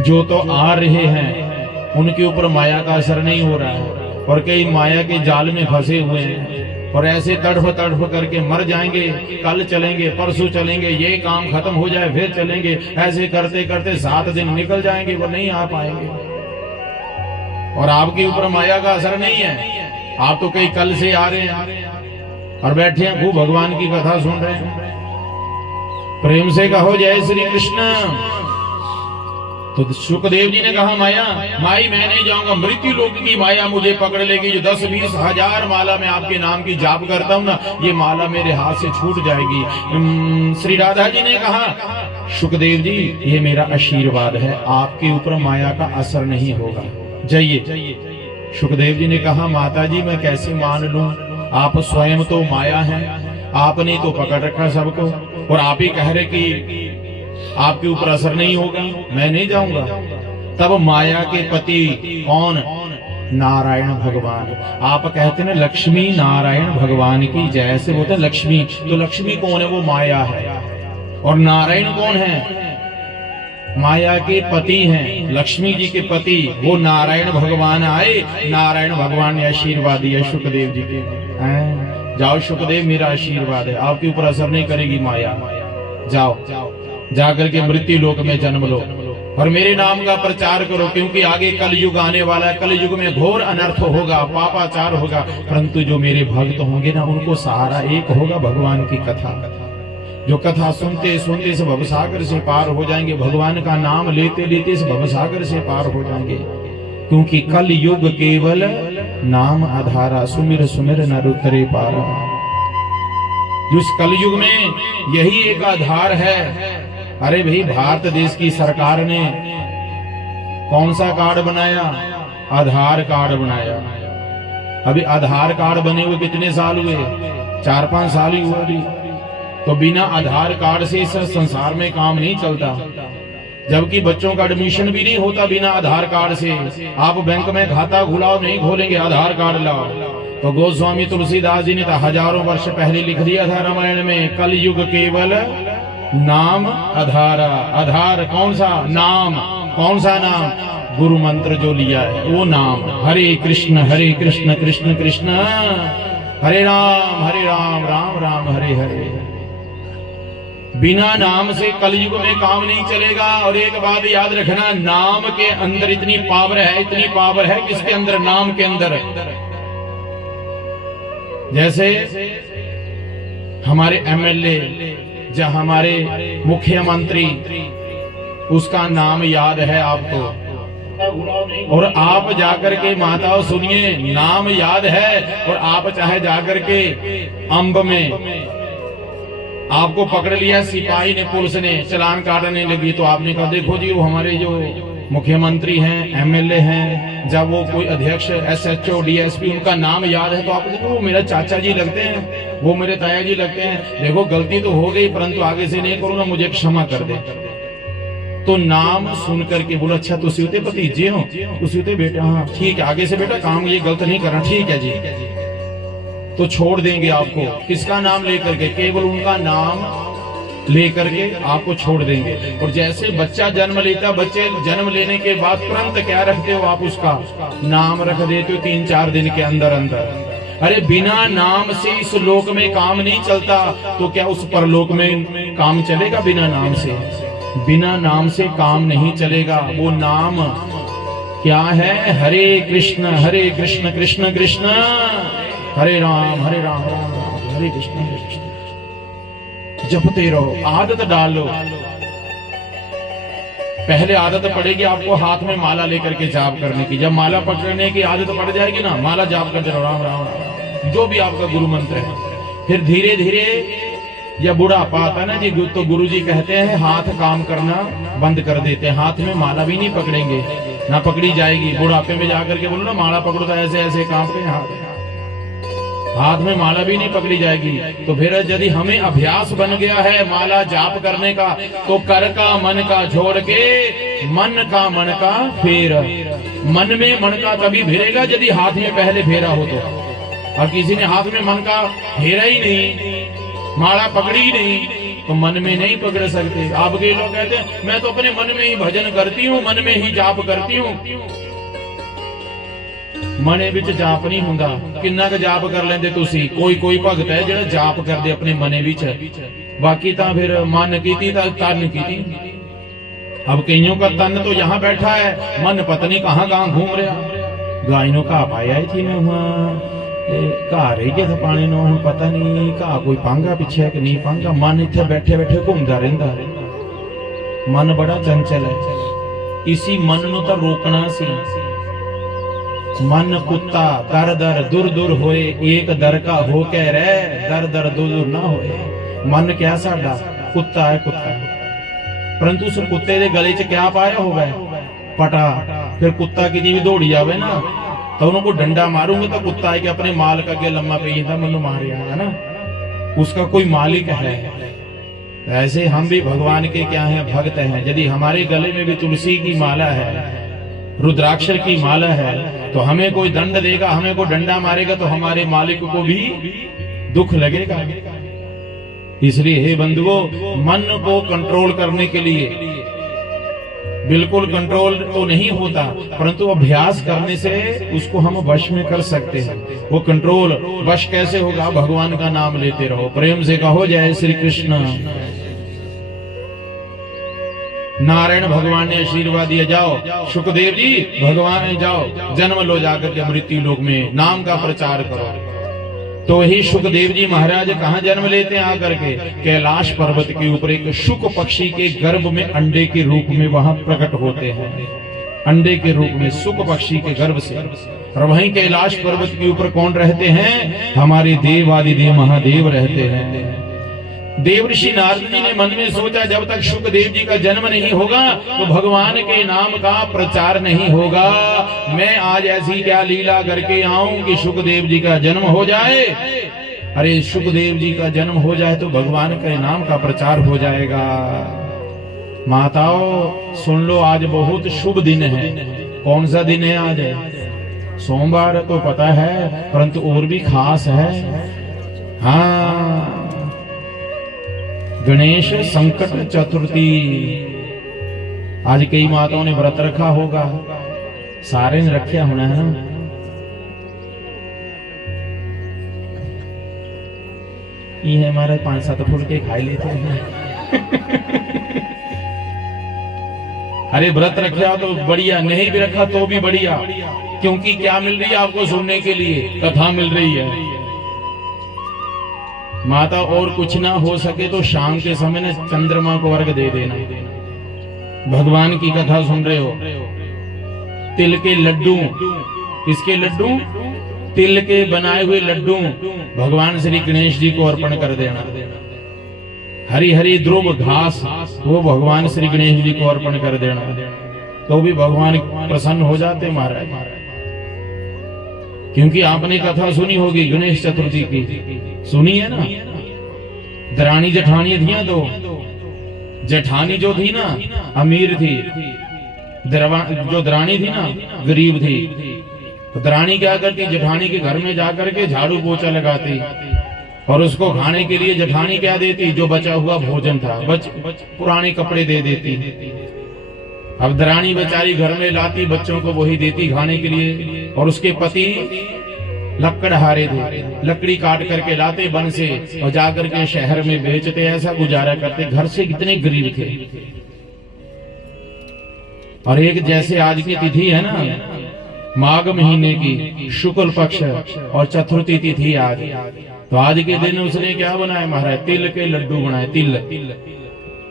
जो तो आ रहे हैं उनके ऊपर माया का असर नहीं हो रहा है, और कई माया के जाल में फंसे हुए हैं और ऐसे तड़फ करके मर जाएंगे। कल चलेंगे, परसों चलेंगे, ये काम खत्म हो जाए फिर चलेंगे, ऐसे करते करते 7 दिन निकल जाएंगे, वो नहीं आ पाएंगे। और आपके ऊपर माया का असर नहीं है। आप तो कई कल से आ रहे हैं और बैठे हैं खूब भगवान की कथा सुन रहे हैं। प्रेम से कहो जय श्री कृष्ण। तो सुखदेव जी ने कहा माया माई मैं नहीं जाऊंगा, मृत्यु लोक की माया मुझे पकड़ लेगी। जो 10-20 हजार माला मैं आपके नाम की जाप करता हूँ ना, ये माला मेरे हाथ से छूट जाएगी। श्री राधा जी ने कहा सुखदेव जी ये मेरा आशीर्वाद है, आपके ऊपर माया का असर नहीं होगा, जाइए। सुखदेव जी ने कहा माता जी मैं कैसे मान लूं, आप स्वयं तो माया हैं, आपने तो पकड़ रखा सबको और आप ही कह रहे कि आपके ऊपर असर नहीं होगा, मैं नहीं जाऊंगा। तब माया के पति कौन? नारायण भगवान। आप कहते हैं लक्ष्मी नारायण भगवान की जैसे बोलते हैं लक्ष्मी, तो लक्ष्मी कौन है? वो माया है। और नारायण कौन है? माया के पति हैं, लक्ष्मी जी के पति वो नारायण भगवान आए। नारायण भगवान ने आशीर्वाद दिया सुखदेव जी के, जाओ सुखदेव मेरा आशीर्वाद है, आपके ऊपर असर नहीं करेगी माया, जाओ जाकर के मृत्यु लोक में जन्म लो और मेरे नाम का प्रचार करो, क्योंकि आगे कल युग आने वाला है। कल युग में घोर अनर्थ होगा, पापाचार होगा, परंतु जो मेरे भक्त होंगे ना उनको सहारा एक होगा, भगवान की कथा। जो कथा सुनते सुनते इस भवसागर से पार हो जाएंगे, भगवान का नाम लेते लेते इस भवसागर से पार हो जाएंगे, क्योंकि कल युग केवल नाम आधारा, सुमिर सुमिर नर उतरे पारा। जिस कलयुग में यही एक आधार है। अरे भाई भारत देश की सरकार ने कौन सा कार्ड बनाया? आधार कार्ड बनाया। अभी आधार कार्ड बने हुए कितने साल हुए? 4-5 साल ही हुआ अभी। तो बिना आधार कार्ड से इस संसार में काम नहीं चलता। जबकि बच्चों का एडमिशन भी नहीं होता बिना आधार कार्ड से। आप बैंक में खाता खुलाओ नहीं खोलेंगे, आधार कार्ड लाओ। तो गोस्वामी तुलसीदास जी ने तो हजारों वर्ष पहले लिख दिया था रामायण में, कल युग केवल नाम आधारा। आधार कौन सा? नाम। कौन सा नाम? गुरु मंत्र जो लिया है वो नाम। हरे कृष्ण कृष्ण कृष्ण हरे राम राम राम हरे हरे। बिना नाम से कलयुग में काम नहीं चलेगा। और एक बात याद रखना, नाम के अंदर इतनी पावर है, इतनी पावर है किसके अंदर? नाम के अंदर। जैसे हमारे एमएलए या हमारे मुख्यमंत्री, उसका नाम याद है आपको, और आप जाकर के माताओं सुनिए, नाम याद है और आप चाहे जाकर के अंब में आपको पकड़ लिया सिपाही ने, पुलिस ने चालान काटने लगी, तो आपने कहा देखो जी वो हमारे जो मुख्यमंत्री हैं, एमएलए हैं, जब वो कोई अध्यक्ष, एसएचओ, डीएसपी, उनका नाम याद है तो आप देखो वो मेरा चाचा जी लगते हैं, वो मेरे ताया जी लगते हैं, देखो गलती तो हो गई परंतु आगे से नहीं करूंगा, मुझे क्षमा कर दे। तो नाम सुन करके बोला अच्छा तुसी होते भतीजे हो, तुसी होते बेटा, हाँ ठीक है, आगे से बेटा काम ये गलत नहीं करना, ठीक है जी, तो छोड़ देंगे आपको। किसका नाम लेकर के? केवल उनका नाम लेकर के आपको छोड़ देंगे। और जैसे बच्चा जन्म लेता, बच्चे जन्म लेने के बाद तुरंत क्या रखते हो आप? उसका नाम रख देते हो 3-4 दिन के अंदर अंदर। अरे बिना नाम से इस लोक में काम नहीं चलता, तो क्या उस परलोक में काम चलेगा? बिना नाम से, बिना नाम से काम नहीं चलेगा। वो नाम क्या है? हरे कृष्ण कृष्ण कृष्ण हरे राम राम राम हरे कृष्ण जपते रहो, आदत डालो। पहले आदत पड़ेगी आपको हाथ में माला लेकर के जाप करने की। जब माला पकड़ने की आदत पड़ जाएगी ना, माला जाप करते रहो राम राम राम, जो भी आपका गुरु मंत्र है। फिर धीरे धीरे या बुढ़ापा आता है ना जी, तो गुरु जी कहते हैं हाथ काम करना बंद कर देते हैं, हाथ में माला भी नहीं पकड़ेंगे, ना पकड़ी जाएगी। बुढ़ापे में जाकर के बोलो ना माला पकड़ो, तो ऐसे ऐसे कांपते हैं हाथ में माला भी नहीं पकड़ी जाएगी। तो फिर यदि हमें अभ्यास बन गया है माला जाप करने का, तो कर का मन का छोड़ के मन का फेर। मन में मन का तभी फेरेगा यदि हाथ में पहले फेरा हो तो। और किसी ने हाथ में मन का फेरा ही नहीं, माला पकड़ी ही नहीं, तो मन में नहीं पकड़ सकते। आपके लोग कहते हैं मैं तो अपने मन में ही भजन करती हूँ, मन में ही जाप करती हूँ। मने विच जाप नहीं हुंदा। किन्ना क जाप कर लेंदे तुसी? कोई भगत है जिहड़ा जाप करदे अपने मने विच, बाकी तां फिर मन कीती तां तन कीती। अब कईयों का तन तो यहाँ बैठा है, मन पता नहीं कहाँ घूम रहा। गायनों का पाया थी मैं वहाँ घा रही गया था पानी नो हुण पता नहीं घा कोई पांगा पिछे है कि नहीं पांगा। मन इत्थे बैठे बैठे घूमदा रहिंदा, मन बड़ा चंचल है। इसी मन नु तां रोकना सी। मन कुत्ता दर दर दूर दूर होए, एक दर का हो कह रहे दर दर दूर दूर ना होए। मन क्या साडा कुत्ता है, कुत्ता है, परंतु उस कुत्ते दे गले च क्या पाया होवे पटा। फिर कुत्ता किदी भी दौड़ी जावे ना तो उनको डंडा मारूंगा तो कुत्ता है कि अपने मालिक अगे लम्मा पे था मनु मारिया है ना, उसका कोई मालिक है। ऐसे हम भी भगवान के क्या हैं, भक्त हैं। यदि हमारे गले में भी तुलसी की माला है, रुद्राक्षर की माला है, तो हमें कोई दंड देगा, हमें कोई डंडा मारेगा तो हमारे मालिक को भी दुख लगेगा। इसलिए हे बंधुओं, मन को कंट्रोल करने के लिए बिल्कुल कंट्रोल तो नहीं होता, परंतु अभ्यास करने से उसको हम वश में कर सकते हैं। वो कंट्रोल वश कैसे होगा? भगवान का नाम लेते रहो, प्रेम से कहो जय श्री कृष्ण। नारायण भगवान ने आशीर्वाद दिया, जाओ सुखदेव जी भगवान जाओ जन्म लो जाकर के मृत्यु लोक में, नाम का प्रचार करो। तो ही सुखदेव जी महाराज कहाँ जन्म लेते हैं आकर के? कैलाश पर्वत के ऊपर एक शुक पक्षी के गर्भ में अंडे के रूप में वहां प्रकट होते हैं। अंडे के रूप में शुक पक्षी के गर्भ से। और वहीं कैलाश पर्वत के ऊपर कौन रहते हैं? हमारे देव आदि देव महादेव रहते हैं। देवर्षि नारद जी ने मन में सोचा, जब तक सुखदेव जी का जन्म नहीं होगा तो भगवान के नाम का प्रचार नहीं होगा। मैं आज ऐसी क्या लीला करके आऊं कि सुखदेव जी का जन्म हो जाए। अरे सुखदेव जी का जन्म हो जाए तो भगवान के नाम का प्रचार हो जाएगा। माताओं सुन लो, आज बहुत शुभ दिन है। कौन सा दिन है आज? सोमवार तो पता है, परंतु और भी खास है। हाँ, गणेश संकट चतुर्थी। आज कई माताओं ने व्रत रखा होगा, सारे ने रखा होना है ना। ये हमारे 5-7 फुलके खाई लेते हैं। अरे व्रत रखा तो बढ़िया, नहीं भी रखा तो भी बढ़िया, क्योंकि क्या मिल रही है आपको सुनने के लिए? कथा मिल रही है। माता और कुछ ना हो सके तो शाम के समय ना चंद्रमा को अर्घ दे देना। भगवान की कथा सुन रहे हो, तिल के लड्डू, इसके लड्डू तिल के बनाए हुए लड्डू भगवान श्री गणेश जी को अर्पण कर देना। हरी हरी ध्रुव घास वो भगवान श्री गणेश जी को अर्पण कर देना, तो भी भगवान प्रसन्न हो जाते महाराज। क्योंकि आपने कथा सुनी होगी गणेश चतुर्थी की, सुनी है ना। दरानी जेठानी थी दो। जेठानी जो थी ना अमीर थी, जो दरानी थी ना गरीब थी। तो दरानी क्या करती? जेठानी के घर में जाकर के झाड़ू पोछा लगाती और उसको खाने के लिए जेठानी क्या देती? जो बचा हुआ भोजन था, पुराने कपड़े दे देती। अब दरानी बेचारी घर में लाती, बच्चों को वही देती खाने के लिए। और उसके पति लकड़हारे थे, लकड़ी काट करके लाते वन से और जाकर के शहर में बेचते, ऐसा गुजारा करते। घर से कितने गरीब थे। और एक जैसे आज की तिथि है ना माघ महीने की शुक्ल पक्ष और चतुर्थी तिथि आज, तो आज के दिन उसने क्या बनाया महाराज? तिल के लड्डू बनाए। तिल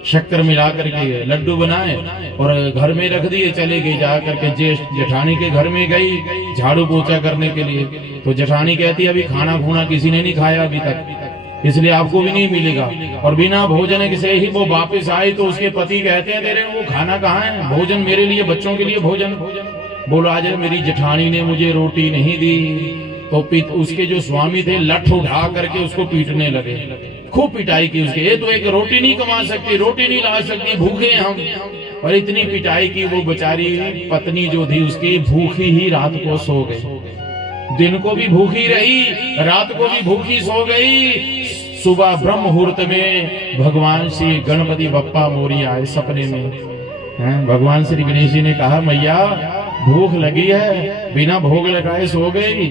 शक्कर मिला करके लड्डू बनाए और घर में रख दिए। चले गई जा करके जेठानी के घर में गई झाड़ू पोछा करने के लिए। तो जेठानी कहती अभी खाना खूना किसी ने नहीं खाया अभी तक, इसलिए आपको भी नहीं मिलेगा। और बिना भोजन से ही वो वापस आई तो उसके पति कहते हैं तेरे वो खाना कहाँ है? भोजन मेरे लिए, बच्चों के लिए भोजन। बोलो आज मेरी जेठानी ने मुझे रोटी नहीं दी। तो उसके जो स्वामी थे लठ उठा करके उसको पीटने लगे, खूब पिटाई की उसके। ये तो एक रोटी नहीं कमा सकती, रोटी नहीं ला सकती, भूखे हम। और इतनी पिटाई की वो बेचारी पत्नी जो थी उसकी भूखी ही रात को सो गई। दिन को भी भूखी रही, रात को भी भूखी सो गई। सुबह ब्रह्म मुहूर्त में भगवान श्री गणपति बप्पा मोरी आए सपने में। भगवान श्री गणेश जी ने कहा मैया भूख लगी है, बिना भोग लगाए सो गई।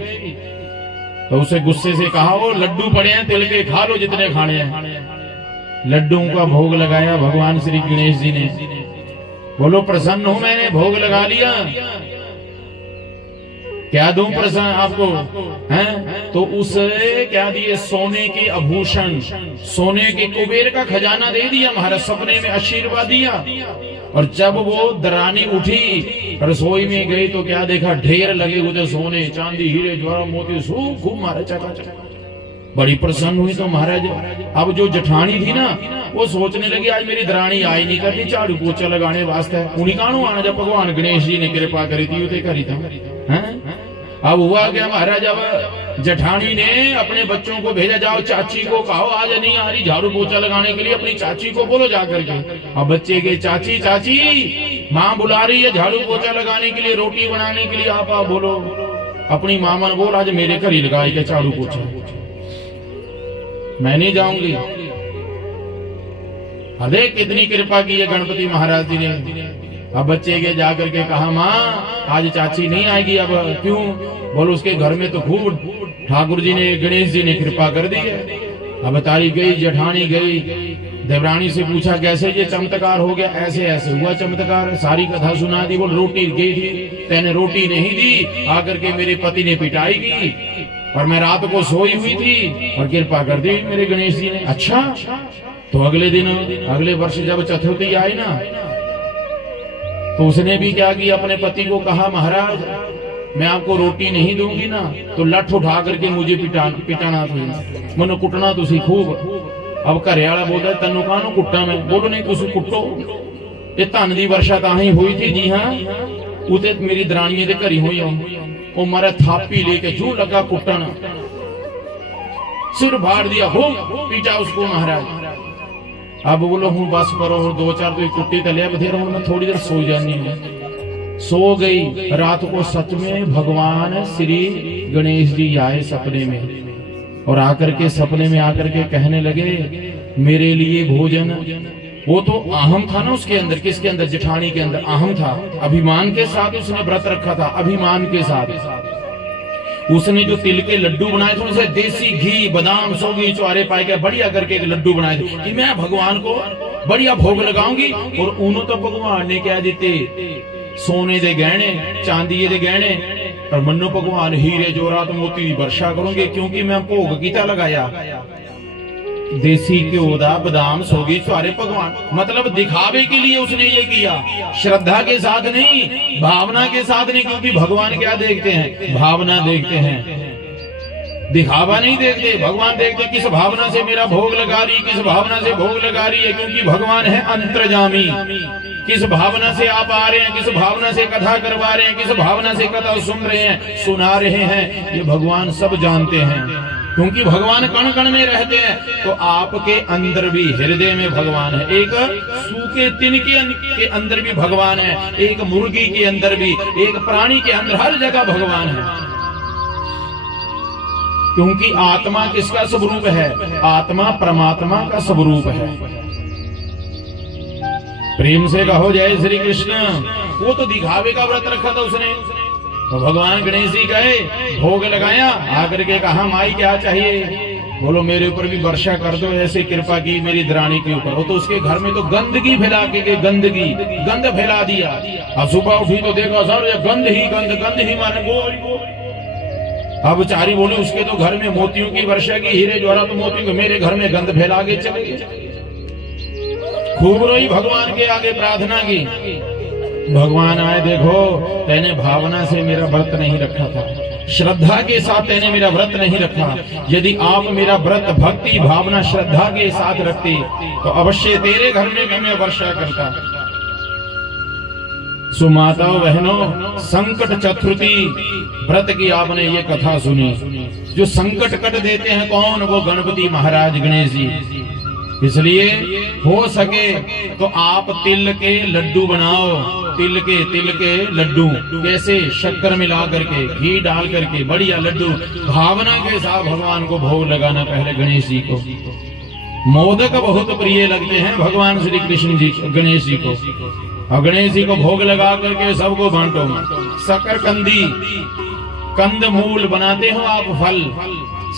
तो उसे गुस्से से कहा वो लड्डू पड़े हैं तिल के, खा लो जितने खाने हैं। लड्डुओं का भोग लगाया भगवान श्री गणेश जी ने। बोलो प्रसन्न हूं, मैंने भोग लगा लिया। क्या दूं प्रसन्न आपको, हैं? तो उसे क्या दिए, सोने के आभूषण, सोने के कुबेर का खजाना दे दिया महाराज, सपने में आशीर्वाद दिया। और जब वो दरानी उठी रसोई में गई तो क्या देखा, ढेर लगे हुए सोने चांदी हीरे ज्वारा मोती खूब मारे चकाचक। बड़ी प्रसन्न हुई तो महाराज अब जो जठानी थी ना वो सोचने लगी आज मेरी दरानी आई नहीं करती झाड़ू पोछा लगाने वास्ते, उन्हीं कानू आना जब भगवान गणेश जी ने कृपा करी थी उसे करी था, हैं? अब हुआ क्या महाराज, अब जठानी ने अपने बच्चों को भेजा, जाओ चाची को कहो आज नहीं आ रही झाड़ू पोछा लगाने के लिए, अपनी चाची को बोलो जाकर के। अब बच्चे के चाची चाची माँ बुला रही है झाड़ू पोछा लगाने के लिए, रोटी बनाने के लिए, आप बोलो। अपनी मामा ने बोला आज मेरे घर ही लगाई के झाड़ू पोछा, मैं नहीं जाऊंगी। अरे कितनी कृपा की है गणपति महाराज जी ने। अब बच्चे के जाकर के कहा माँ आज चाची नहीं आएगी, अब क्यों? बोलो उसके घर में तो खूब ठाकुर जी ने गणेश जी ने कृपा कर दी है। अब तारी गई, जठानी गई, देवरानी से पूछा कैसे ये चमत्कार हो गया, ऐसे ऐसे हुआ चमत्कार, सारी कथा सुना दी। बोल रोटी गई थी, तेने रोटी नहीं दी, आकर के मेरे पति ने पिटाई की और मैं रात को सोई हुई थी और कृपा कर दी मेरे गणेश जी ने। अच्छा, तो अगले दिन अगले वर्ष जब चतुर्थी आई ना तो उसने भी क्या किया, अपने पति को कहा महाराज मैं आपको रोटी नहीं दूंगी ना तो लठ उठा करके मुझे पिटाना था, मनो कुटना तुसी खूब। अब घरे वाला बोलता तेनों कानू कुट्टा मैं, बोलो नहीं तुसी कुटो। ये धन की वर्षा ताही हुई थी जी हाँ, उते मेरी दरानी के घर ही हुई, वो मारा थापी लेके जू लगा कुटन, सिर फाड़ दिया, हो पीटा उसको महाराज। अब बोलो हूं बस करो, दो चार तो कुट्टी तलिया बथेरा हूं, मैं थोड़ी देर सो जानी है। सो गई, रात को सच में भगवान श्री गणेश जी आए सपने में और आकर के सपने में आकर के कहने लगे मेरे लिए भोजन। वो तो अहम था ना उसके अंदर, किसके अंदर, जेठानी के अंदर अहम था, अभिमान के साथ उसने व्रत रखा था, अभिमान के साथ उसने जो तिल के लड्डू बनाए थे उसे देसी घी बादाम सौगी चुआरे पाए के बढ़िया करके एक लड्डू बनाए थे कि मैं भगवान को बढ़िया भोग लगाऊंगी। और उन्होंने तो भगवान ने क्या देते, सोने दे गहने, चांदी दे गहने, और मन्नो भगवान हीरे जोरात मोती वर्षा करोगे क्योंकि मैं भोग कीता लगाया देसी घ्यो दा बादाम सोगी सारे भगवान, मतलब दिखावे के लिए उसने ये किया, श्रद्धा के साथ नहीं, भावना के साथ नहीं। क्योंकि भगवान क्या देखते हैं, भावना देखते हैं, दिखावा नहीं देखते। भगवान देखते किस भावना से मेरा भोग लगा रही, किस भावना से भोग लगा रही है, क्योंकि भगवान है अंतर्जामी। किस भावना से आप आ रहे हैं, किस भावना से कथा करवा रहे हैं, किस भावना से कथा सुन रहे हैं, सुना रहे हैं, ये भगवान सब जानते हैं। क्योंकि भगवान कण कण में रहते हैं, तो आपके अंदर भी हृदय में भगवान है, एक सूखे तिनके के अंदर भी भगवान है, एक मुर्गी के अंदर भी, एक प्राणी के अंदर, हर जगह भगवान है। क्योंकि आत्मा किसका स्वरूप है, आत्मा परमात्मा का स्वरूप है। प्रेम से कहो जय श्री कृष्ण। वो तो दिखावे का व्रत रखा था उसने, तो भगवान गणेश जी गए, भोग लगाया, आकर के कहा माई क्या चाहिए, बोलो मेरे ऊपर भी वर्षा कर दो, ऐसे कृपा की मेरी दरानी के ऊपर। वो तो उसके घर में तो गंदगी फैला के गंद फैला दिया। अब सुबह उठी तो देखा सर ये गंद ही मारे गो। अब चारी बोले उसके तो घर में मोतियों की वर्षा की, हीरे ज्वारा तो मोती को, मेरे घर में गंद फैला के चले गए। खूब रोई भगवान के आगे प्रार्थना की। भगवान आए, देखो तेने भावना से मेरा व्रत नहीं रखा था, श्रद्धा के साथ तेने मेरा व्रत नहीं रखा। यदि आप मेरा व्रत भक्ति भावना श्रद्धा के साथ रखते तो अवश्य तेरे घर में भी मैं वर्षा करता। सुमाताओं बहनों, संकट चतुर्थी व्रत की आपने ये कथा सुनी। जो संकट कट देते हैं कौन, वो गणपति महाराज गणेश जी। इसलिए हो सके तो आप तिल के लड्डू बनाओ, तिल के लड्डू, कैसे शक्कर मिला करके, घी डाल करके बढ़िया लड्डू, भावना के साथ भगवान को भोग लगाना। पहले गणेश जी को मोदक बहुत प्रिय लगते हैं भगवान श्री कृष्ण जी, गणेश जी को। और गणेश जी को भोग लगा करके सबको बांटो। शकरकंदी, कंद मूल बनाते हो आप, फल,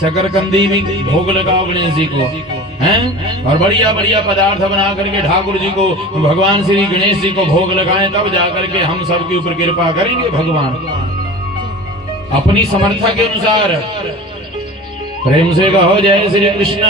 शकरकंदी भी भोग लगाओ गणेश जी को, हैं? और बढ़िया बढ़िया पदार्थ बना करके ठाकुर जी को, भगवान श्री गणेश जी को भोग लगाएं, तब जाकर के हम सब के ऊपर कृपा करेंगे भगवान। अपनी समर्था के अनुसार। प्रेम से कहो जय श्री कृष्ण।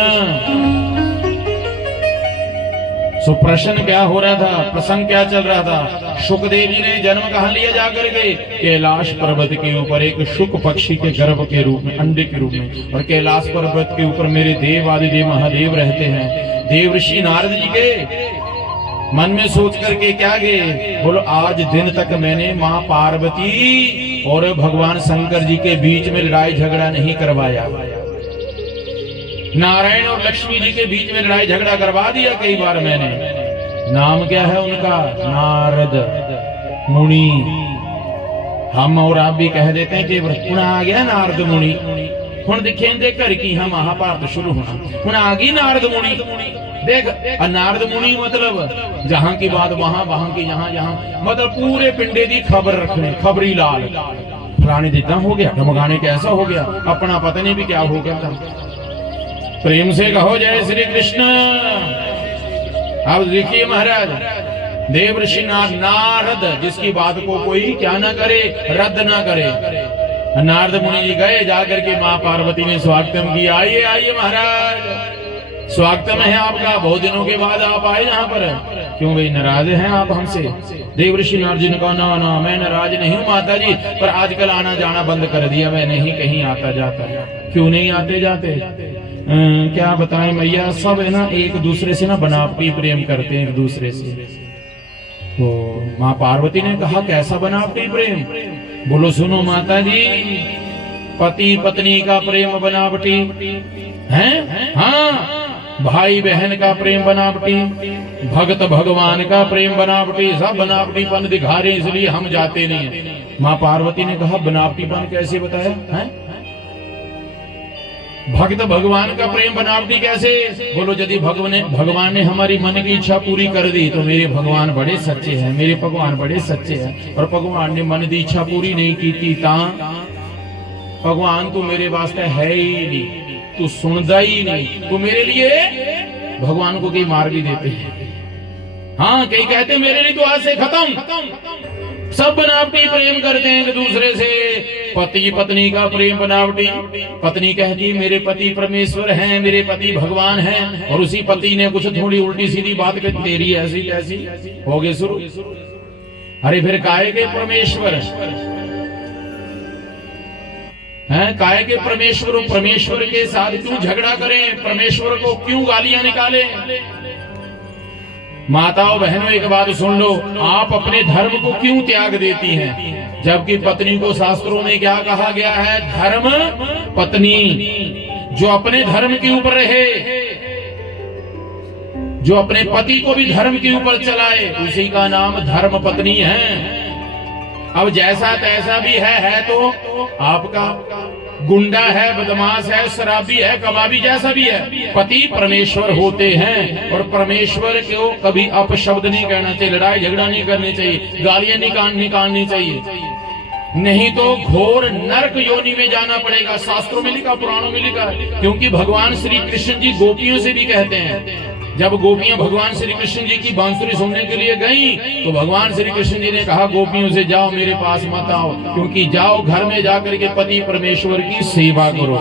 सो प्रश्न क्या हो रहा था, प्रसंग क्या चल रहा था? शुकदेव जी ने जन्म कहाँ लिया जाकर के? कैलाश पर्वत के ऊपर एक शुक पक्षी के गर्भ के रूप में, अंडे के रूप में। और कैलाश पर्वत के ऊपर मेरे देव आदिदेव महादेव रहते हैं। देव ऋषि नारद जी के मन में सोच करके क्या गए, बोलो आज दिन तक मैंने माँ पार्वती और भगवान शंकर जी के बीच में लड़ाई झगड़ा नहीं करवाया। नारायण और लक्ष्मी जी के बीच में लड़ाई झगड़ा करवा दिया कई बार मैंने। नाम क्या है उनका? नारद मुनि। हम और आप भी कह देते हैं कि हुण आ गया नारद मुनि। हुण दिखेंदे घर की हम महाभारत शुरू होना, हुण आ गई नारद मुनि। देख नारद मुनि मतलब जहां की बात वहां, वहां की जहां, जहां मतलब पूरे पिंडे की खबर रखने, खबरी लाल। फलाने दिदा हो गया, ढमकाने कैसा हो गया, अपना पता नहीं भी क्या हो गया था। प्रेम से कहो जय श्री कृष्ण। अब देखिए महाराज, देव ऋषि नारद जिसकी बात को कोई क्या ना करे, रद्द ना करे। नारद मुनि जी गए, जाकर के माँ पार्वती ने स्वागतम किया। आइए आइए महाराज, स्वागतम है आपका, बहुत दिनों के बाद आप आए यहाँ पर। क्यों भाई नाराज हैं आप हमसे? देव ऋषि नारद जी ने कहा ना ना मैं नाराज नहीं हूँ माता जी, पर आजकल आना जाना बंद कर दिया, मैं नहीं कहीं आता जाता। क्यों नहीं आते जाते? क्या बताएं मैया, सब है ना एक दूसरे से ना बनावटी प्रेम करते हैं एक दूसरे से। तो माँ पार्वती ने कहा कैसा बनावटी प्रेम? बोलो सुनो माता जी, पति पत्नी का प्रेम बनावटी है, हाँ भाई बहन का प्रेम बनावटी, भक्त भगवान का प्रेम बनावटी, सब बनावटीपन दिखा रहे इसलिए हम जाते नहीं है। माँ पार्वती ने कहा बनावटीपन कैसे बताया है? भक्त भगवान का प्रेम बनावटी कैसे? बोलो यदि भगवान ने हमारी मन की इच्छा पूरी कर दी तो मेरे भगवान बड़े सच्चे हैं, मेरे भगवान बड़े सच्चे हैं। और भगवान ने मन की इच्छा पूरी नहीं की थी ता भगवान तू मेरे वास्ते है ही नहीं, तू सुनता ही नहीं, तू मेरे लिए भगवान को कई मार भी देते हैं। हाँ कई कहते मेरे लिए तो आज से खत्म। सब बनावटी प्रेम करते हैं एक दूसरे से। पति पत्नी का प्रेम बनावटी। पत्नी कहती मेरे पति परमेश्वर हैं, मेरे पति भगवान हैं, और उसी पति ने कुछ थोड़ी उल्टी सीधी बात कर तेरी ऐसी ऐसी हो गए शुरू। अरे फिर काहे के परमेश्वर हैं? काहे के परमेश्वर? परमेश्वर के साथ क्यों झगड़ा करें? परमेश्वर को क्यों गालियां निकालें? माताओं बहनों एक बात सुन लो, आप अपने धर्म को क्यों त्याग देती हैं? जबकि पत्नी को शास्त्रों में क्या कहा गया है? धर्म पत्नी। जो अपने धर्म के ऊपर रहे, जो अपने पति को भी धर्म के ऊपर चलाए, उसी का नाम धर्म पत्नी है। अब जैसा तैसा भी है तो आपका गुंडा है, बदमाश है, शराबी है, कबाबी, जैसा भी है, पति परमेश्वर होते हैं। और परमेश्वर को कभी अपशब्द नहीं कहना चाहिए, लड़ाई झगड़ा नहीं करनी चाहिए, गालियां निकालनी चाहिए, नहीं तो घोर नरक योनि में जाना पड़ेगा। शास्त्रों में लिखा, पुराणों में लिखा। क्योंकि भगवान श्री कृष्ण जी गोपियों से भी कहते हैं, जब गोपियां भगवान श्री कृष्ण जी की बांसुरी सुनने के लिए गईं, तो भगवान श्री कृष्ण जी ने कहा गोपियों से जाओ मेरे पास मत आओ, क्योंकि जाओ घर में जाकर के पति परमेश्वर की सेवा करो।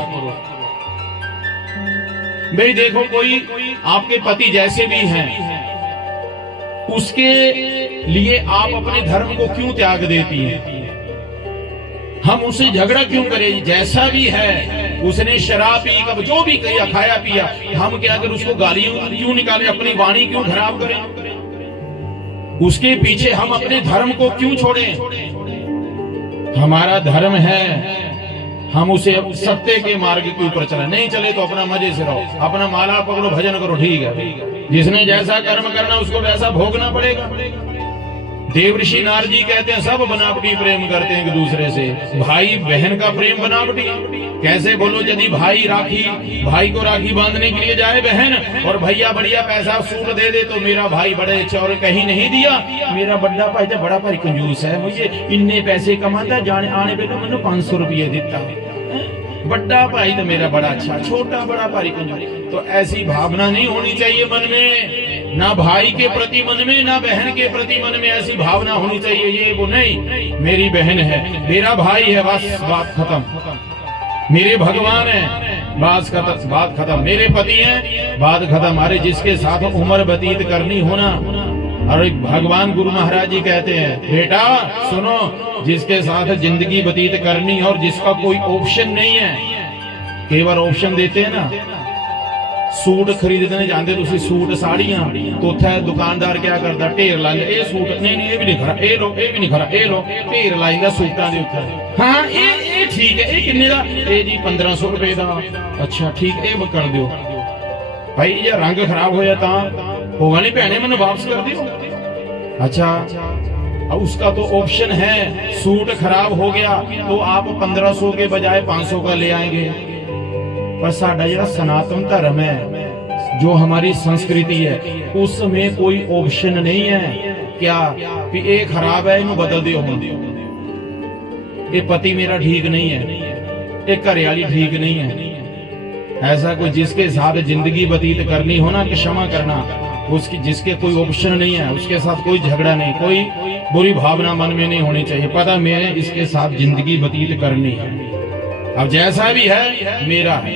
भाई देखो, कोई आपके पति जैसे भी हैं, उसके लिए आप अपने धर्म को क्यों त्याग देती हैं? हम उससे झगड़ा क्यों करें? जैसा भी है, उसने शराब पी, कब जो भी किया, खाया पिया, हम क्या अगर उसको गालियां क्यों निकालें? अपनी वाणी क्यों खराब करें? उसके पीछे हम अपने धर्म को क्यों छोड़ें? हमारा धर्म है, हम उसे सत्य के मार्ग के ऊपर चले, नहीं चले तो अपना मजे से रहो, अपना माला पकड़ो, भजन करो, ठीक है। जिसने जैसा कर्म करना उसको वैसा भोगना पड़ेगा। देव ऋषि नारद जी कहते हैं सब बनावटी प्रेम करते हैं एक दूसरे से। भाई बहन का प्रेम बनावटी कैसे? बोलो, यदि भाई को राखी बांधने के लिए जाए बहन, और भैया बढ़िया पैसा सूट दे दे, तो मेरा भाई बड़े अच्छे, और कहीं नहीं दिया, मेरा बड़ा भाई तो बड़ा भाई कंजूस है, मुझे इन्ने पैसे कमाता, जाने आने पे तो मैंने 500 रुपये देता है। बड़ा भाई तो मेरा बड़ा अच्छा, छोटा बड़ा भाई कंजूस। तो ऐसी भावना नहीं होनी चाहिए मन में, ना भाई के प्रति मन में, ना बहन के प्रति मन में ऐसी भावना होनी चाहिए। ये वो नहीं, मेरी बहन है, मेरा भाई है, बस बात खत्म। मेरे भगवान है, बात खत्म। मेरे पति हैं, बात खत्म। अरे जिसके साथ उम्र व्यतीत करनी हो ना, और भगवान गुरु महाराज जी कहते हैं, बेटा सुनो, जिसके साथ जिंदगी व्यतीत करनी और जिसका कोई ऑप्शन नहीं है, केवल ऑप्शन देते हैं ना, सूट खरीदने जाते तुसी, सूट साड़ियां, तो उत्थे दुकानदार क्या करता, ढेर लांदा, ये सूट नहीं ये भी नहीं खरा, ये लो, ये भी नहीं खरा, ये लो, ढेर लाइंदा सूटां दे उत्थे। हाँ ये ठीक है, ये किन्ने दा, ये जी 1500 रुपए दा। अच्छा ठीक, ये कर दियो भाई, ये रंग खराब हो जाता होगा नहीं भैने, मैंने वापस कर दियो। अच्छा अब उसका तो ऑप्शन है, सूट खराब हो गया तो आप 1500 के बजाय 500 का ले आएंगे। पर साडा जो सनातन धर्म है, जो हमारी संस्कृति है, उसमें कोई ऑप्शन नहीं है क्या कि ये खराब है इन्हें बदल दियो, ये पति मेरा ठीक नहीं है, ये घरवाली ठीक नहीं है। ऐसा कोई जिसके साथ जिंदगी व्यतीत करनी हो ना, कि क्षमा करना, उसकी जिसके कोई ऑप्शन नहीं है, उसके साथ कोई झगड़ा नहीं, कोई बुरी भावना मन में नहीं होनी चाहिए। पता मैं इसके साथ जिंदगी व्यतीत करनी है, अब जैसा भी है मेरा है।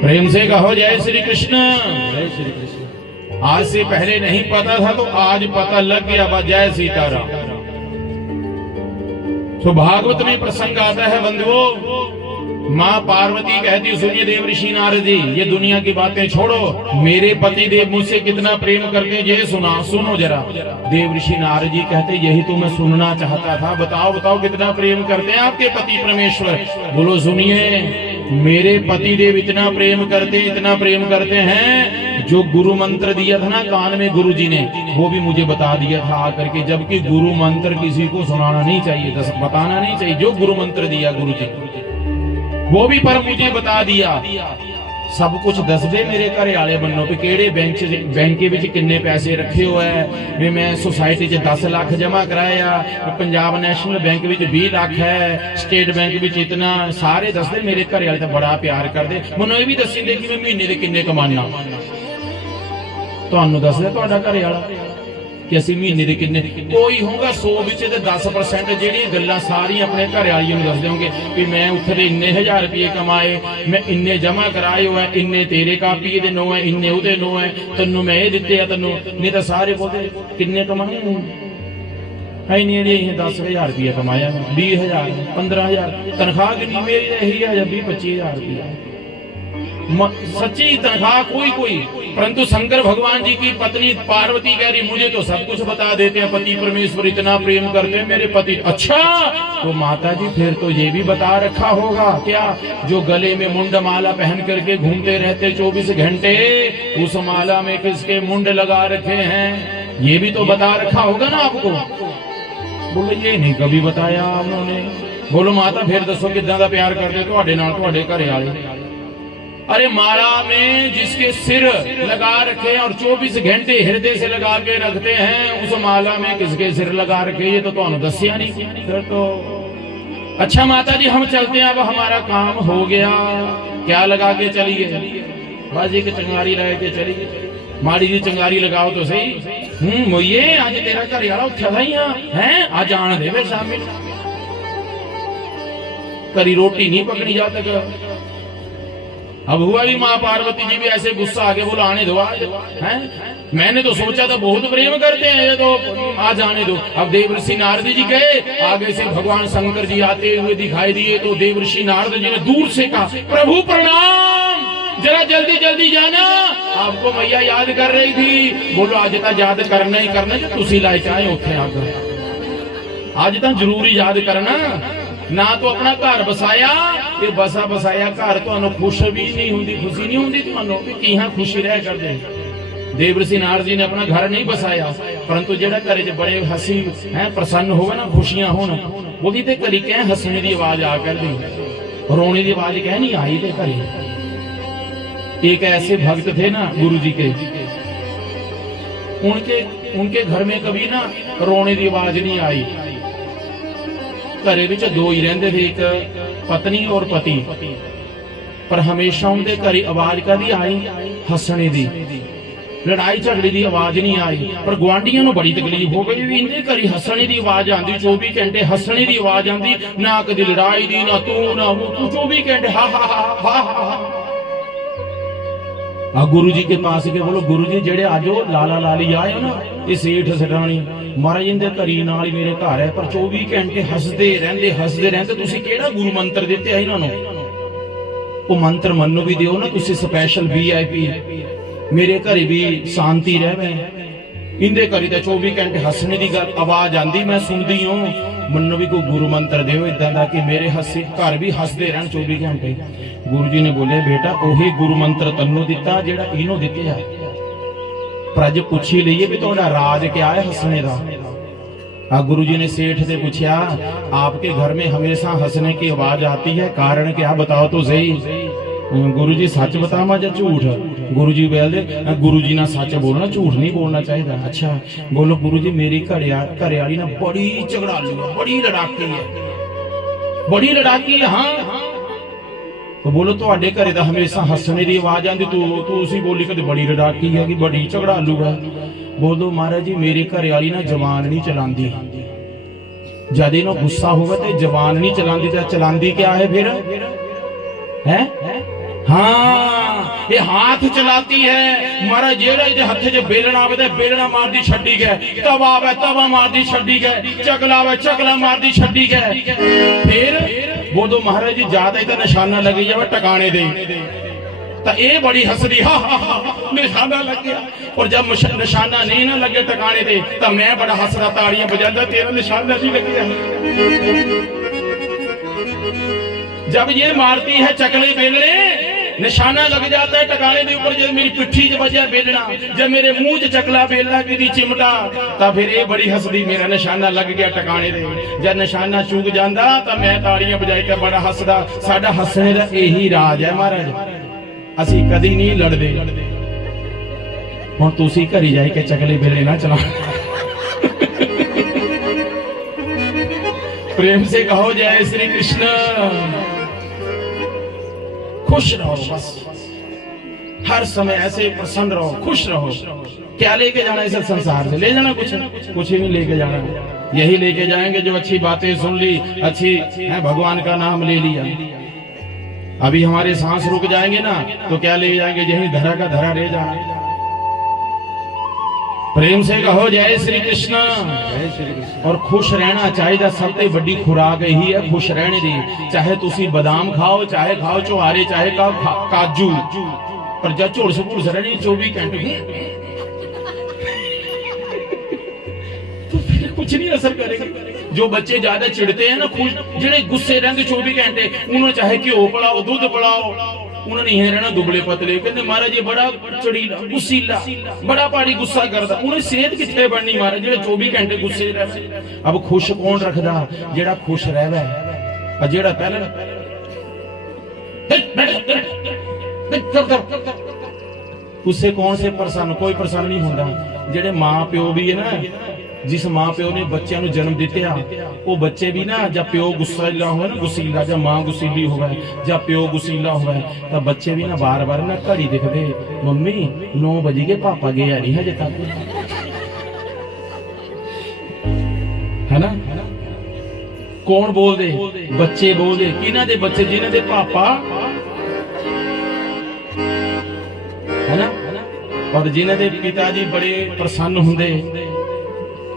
प्रेम से कहो जय श्री कृष्ण। जय श्री कृष्ण। आज से पहले नहीं पता था तो आज पता लग गया। जय सीताराम। तो भागवत में प्रसंग आता है बंधुओं, माँ पार्वती कहती, सुनिए देव ऋषि नारद जी, ये दुनिया की बातें छोड़ो, मेरे पति देव मुझसे कितना प्रेम करते हैं ये सुनो जरा। देव ऋषि नारद जी कहते, यही तो मैं सुनना चाहता था, बताओ बताओ कितना प्रेम करते हैं आपके पति परमेश्वर। बोलो सुनिए, मेरे पति देव इतना प्रेम करते हैं, जो गुरु मंत्र दिया था ना कान में गुरु जी ने, वो भी मुझे बता दिया था आकर के। जबकि गुरु मंत्र किसी को सुनाना नहीं चाहिए, बताना नहीं चाहिए। जो गुरु मंत्र दिया गुरु जी, वो भी पर मुझे बता दिया। सब कुछ दस दे मेरे घर वाले बनो भी, केड़े बैंक विच किन्ने पैसे रखे हुए है, भी मैं सोसाइटी च 10 लाख जमा कराया, Punjab national bank which 20 lakh है, स्टेट बैंक विच इतना, सारे दस दे। मेरे घर वाले तो बड़ा प्यार करते, मैनूं ये भी दसी दे कि मैं महीने दे किन्ने कमाना। तुहानूं दस दे तुहाडा घर वाला कि असं महीने के किन्ने, कोई होगा 100 विच 10% ਜਿਹੜੀਆਂ ਗੱਲਾਂ ਸਾਰੀਆਂ ਆਪਣੇ ਘਰ ਵਾਲੀਆਂ ਨੂੰ ਦੱਸ ਦਿਓਗੇ कि मैं उत्थे इन्ने 1000 रुपये कमाए, मैं इन्ने जमा कराए हुए, इन्ने तेरे कापी दे नो है, इन्ने उहदे नो है, तन्नू मैं ये दिते आ, तन्नू नहीं तो सारे बोलते किन्ने कमाए है नहीं जी 10,000 रुपया कमाया, 20,000 15,000 तनख्वाह कितनी मेरी यही है 20-25,000 रुपया सच्ची तनख्वाह कोई। परंतु शंकर भगवान जी की पत्नी पार्वती कह रही, मुझे तो सब कुछ बता देते हैं, पति परमेश्वर इतना प्रेम करते हैं मेरे पति। अच्छा तो माता जी फिर तो ये भी बता रखा होगा क्या, जो गले में मुंड माला पहन करके घूमते रहते 24 घंटे, उस माला में किसके मुंड लगा रखे हैं, ये भी तो बता रखा होगा ना आपको। बोलो ये नहीं कभी बताया उन्होंने। बोलो माता फिर दसो कितना दा प्यार करते तुहाडे नाल तुहाडे घरे वाले। अरे माला में जिसके सिर लगा रखे और 24 घंटे हृदय से लगा के रखते हैं, उस माला में किसके सिर लगा रखे ये तो तुहानू दसिया नहीं। फिर तो अच्छा माता जी हम चलते हैं, अब हमारा काम हो गया। क्या लगा के चली गए, बाजी की चंगारी लगा के चली गई। माड़ी जी चंगारी लगाओ तो सही। मोइये आज तेरा घर वाला उठा था है, आज आन दे शामी, करी रोटी नहीं पकड़ी जा तक। अब हुआ भी माँ पार्वती जी भी ऐसे गुस्सा आ गया, बोला आने दो आज हैं, मैंने तो सोचा था बहुत प्रेम करते हैं ये तो, आज आने दो। अब देवऋषि नारद जी गए, आगे से भगवान शंकर जी आते हुए दिखाई दिए, तो देवऋषि नारद जी ने दूर से कहा, प्रभु प्रणाम, जरा जल्दी जल्दी जाना, आपको मैया याद कर रही थी। बोलो आज तक याद करना ही करना जो तुसी लाए चाहे उठे आकर, आज तक जरूरी याद करना ना। तो अपना घर बसाया, ये बसा बसाया घर तो खुश भी नहीं होंगी, खुशी नहीं होंगी तो कि हाँ खुशी रह कर दे। देवऋषि नारद जी ने अपना घर नहीं बसाया, परंतु जेड़ा घर च बड़े हसी है प्रसन्न होगा ना, खुशियां हो ना, वो भी ते घरी कह हसने की आवाज आ कर दी, रोने की आवाज कह नहीं आई थे घरी। एक ऐसे भक्त थे ना गुरु जी के, उनके घर में कभी ना रोने की आवाज नहीं आई। घरे विच दो ही रहंदे थे, एक पत्नी और पति, पर हमेशा उनके घर आवाज कदी आई? हसने दी। लड़ाई झगड़े की आवाज नहीं आई, पर गुआढ़ियों को बड़ी तकलीफ हो गई भी इन्हें घर हसने की आवाज आती, 24 घंटे हसने की आवाज आती, ना कदी लड़ाई दी, ना तू ना वो, 24 घंटे हा हा हा हा हा। गुरु जी के पास के बोलो, गुरु जी जेड़े आज लाला लाली आए हो ना, ये सेठ सटाणी महाराज इनके घरी नाल ही मेरे घर है, पर 24 घंटे हसते रहते, तुसी केड़ा गुरु मंत्र दिते है इन्हां नूं? वो मंत्र मनु भी दिओ ना, तुसी स्पैशल VIP मेरे घर भी शांति रहे। इंदे घरी ते 24 घंटे हसने की गल आवाज आंदी, मैं सुनदी हूं, मनु भी कोई गुरु मंत्र दिओ इदां दा कि मेरे हसे घर भी हसदे रहन 24 घंटे। गुरु जी ने बोले, बेटा ओही गुरु मंत्र तन्नू दिता जेड़ा इन्हों दिते है, पर अज पुछी लईए भी तुहाडा राज क्या है हसने का। गुरु जी ने सेठ से पूछा, आपके घर में हमेशा हंसने की आवाज आती है, कारण क्या बताओ तो सही। गुरु जी सच बतावा या झूठ? गुरु जी बोलते, गुरु जी ना सच बोलना, झूठ नहीं बोलना चाहिए। अच्छा बोलो गुरु जी, मेरी घरे वाली ना बड़ी झगड़ालू है, बड़ी लड़ाकी है, बड़ी लड़ाकी है। हाँ तो बोलो तुहाडे घरे दा हमेशा हसने की आवाज आती, तू उसी बोली कदे बड़ी लड़ाकी है कि बड़ी झगड़ालू है। बोलो महाराज जी, मेरी घरे वाली ना जबान नहीं चलांदी, जद इन्हों गुस्सा होवे ते जबान नहीं चलांदी, ते चलांदी क्या है फिर? है हाँ, ये हाथ चलाती है। महाराज जेड़ा इहदे हत्थे च बेलना आवे ते बेलना मारदी छड्डी गए, तवा आवे तवा मारदी छड्डी गए, चकला आवे चकला मारदी छड्डी गए। फिर बोलो महाराज जी, ज्यादा ही निशाना लगी जावे टकाने दे, तो ये बड़ी हसदी, हा हा हा निशाना लग गया। और जब निशाना नहीं ना लगे टकाने दे, तो मैं बड़ा हसदा ताड़ियां बजाता, तेरा निशाना नहीं लग गया। जब ये मारती है चकले बेलने, निशाना लग जाता है टकाने के ऊपर, जब मेरी पिट्ठी च बजा बेलना, जब मेरे मुंह च चकला बेलना की चिमटा, तो फिर ये बड़ी हसदी, मेरा निशाना लग गया टकाने दे। जब निशाना चूक जाता तो मैं ताड़ियां बजाई के बड़ा हसदा। साडा हसने का यही राज है महाराज, असी कदी नहीं लड़ते। हुण तुसी घरी जाई के चकले बेलने ना चला। प्रेम से कहो जय श्री कृष्ण। खुश रहो बस, हर समय ऐसे प्रसन्न रहो, खुश रहो। क्या लेके जाना इस संसार से? ले जाना कुछ ही नहीं लेके जाना। यही लेके जाएंगे जो अच्छी बातें सुन ली, अच्छी है, भगवान का नाम ले लिया। अभी हमारे सांस रुक जाएंगे ना, तो क्या ले जाएंगे? यही धरा का धरा ले जाना। प्रेम से कहो जय श्री कृष्ण। और खुश रहना चाहिए, सबसे बड़ी खुराक यही है खुश रहने दी। चाहे तुसी बादाम खाओ, चाहे खाओ चुहारे, चाहे खाओ काजू, पर जब झुलस भुलस रहनी 24 घंटे तो फिर कुछ नहीं असर करेगा। जो बच्चे ज्यादा चिढ़ते हैं ना, खुश जिन्हें गुस्से रहते 24 घंटे, उन्होंने चाहे घ्यो पिलाओ, दूध पिलाओ, उन्होंने यह रहना दुबले पतले। कहते महाराज ये बड़ा चढ़ीला गुस्सीला, बड़ा पाड़ी गुस्सा करता, उन्हें सेहत कितने बननी महाराज जेड़ा 24 घंटे गुस्से रहे। अब खुश कौन रखदा? जेड़ा खुश रहवे, और जेड़ा पहले उससे कौन से प्रसन्न? कोई प्रसन्न नहीं होता। जेड़े मां प्यो भी है ना, जिस मां प्यो ने बच्चों को जन्म दिता, वो बच्चे भी ना, जब प्यो गुस्सीला हो ना, गुस्सीला, जब मां गुस्सीली हो, जब प्यो गुस्सीला हो, तब बच्चे भी ना बार बार ना घड़ी दिखते, मम्मी 9 बजे के पापा गया नहीं हजे तक, है ना? कौन बोल दे? बच्चे बोल दे। किन्हां दे बच्चे? जिन्हां दे पापा, है ना, और जिन्हां दे पिताजी बड़े प्रसन्न हुंदे,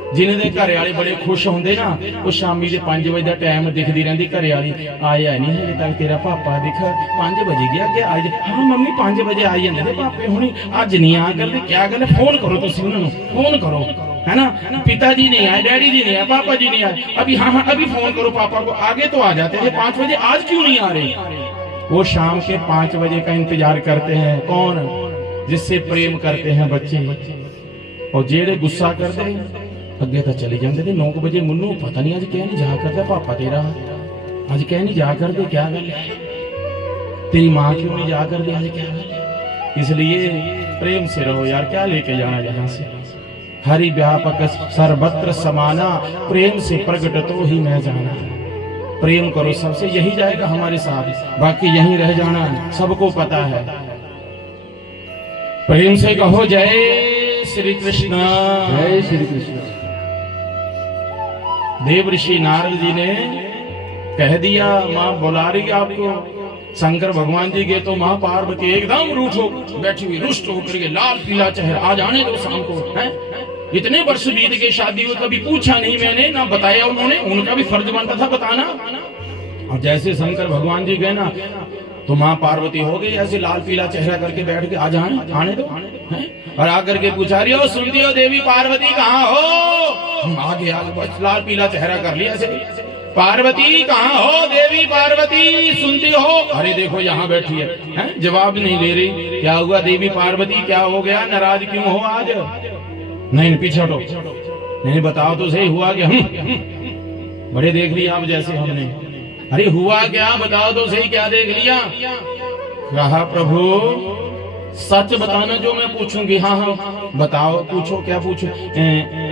जिन्हें दे घरे वाले बड़े खुश होंगे ना, वो शामी के 5 बजे का टाइम दिखती रहती घरे वाली, आया नहीं हजे तक तेरा पापा, दिख 5 बजे गया कि आज? हाँ मम्मी 5 बजे आई जाते पापे, हुणी अज नहीं आ गल, क्या गल? फोन करो तुम उन्होंने, फोन करो, है ना? पिताजी नहीं आए, डैडी जी नहीं आए, पापा जी नहीं आए, अभी हाँ हाँ अभी फोन करो पापा को, आगे तो आ जाते थे 5 बजे, आज क्यों नहीं आ रहे? वो शाम के 5 बजे का इंतजार करते हैं। कौन? जिससे प्रेम करते हैं बच्चे। और जेड़े गुस्सा करते हैं अगे तो चले जाते थे 9 बजे, मुन्नू पता नहीं आज क्या नहीं जा करता पापा तेरा, आज क्या नहीं जा करते, क्या गल है? तेरी माँ क्यों नहीं जा करती आज, क्या गल है? इसलिए प्रेम से रहो यार, क्या लेके जाना यहाँ से? हरि व्यापक सर्वत्र समाना, प्रेम से प्रगट तो ही मैं जाना। प्रेम करो सबसे, यही जाएगा हमारे साथ, बाकी यहीं रह जाना सबको पता है। प्रेम से कहो जय श्री कृष्ण। जय श्री कृष्ण। देव ऋषि नारद जी ने कह दिया, माँ बुला रही आपको। शंकर भगवान जी गए तो माँ पार्वती एकदम रूठ हो बैठी हुई, रुष्ट होकर के, लाल पीला चेहरा, आ जाने दो शाम को। हैं इतने वर्ष बीत के शादी हुई, कभी पूछा नहीं मैंने, ना बताया उन्होंने, उनका भी फर्ज बनता था बताना। और जैसे शंकर भगवान जी गए ना तो माँ पार्वती हो गई ऐसे लाल पीला चेहरा करके बैठ के, आ जाने आने दो। और आकर के पूछा रही हो, सुनती हो देवी पार्वती कहाँ हो? आगे बस लाल पीला चेहरा कर लिया ऐसे, पार्वती कहाँ हो? देवी पार्वती सुनती हो? अरे देखो यहाँ बैठी है, जवाब नहीं दे रही। क्या हुआ देवी पार्वती, क्या हो गया, नाराज क्यों हो आज? नहीं पीछे हटो, नहीं बताओ तो सही, हुआ क्या? बड़े देख लिया आप जैसे हमने। अरे हुआ क्या, बताओ तो सही, क्या देख लिया? कहा प्रभु सच बताना जो मैं पूछूंगी। हाँ हाँ बताओ, पूछो, क्या पूछो?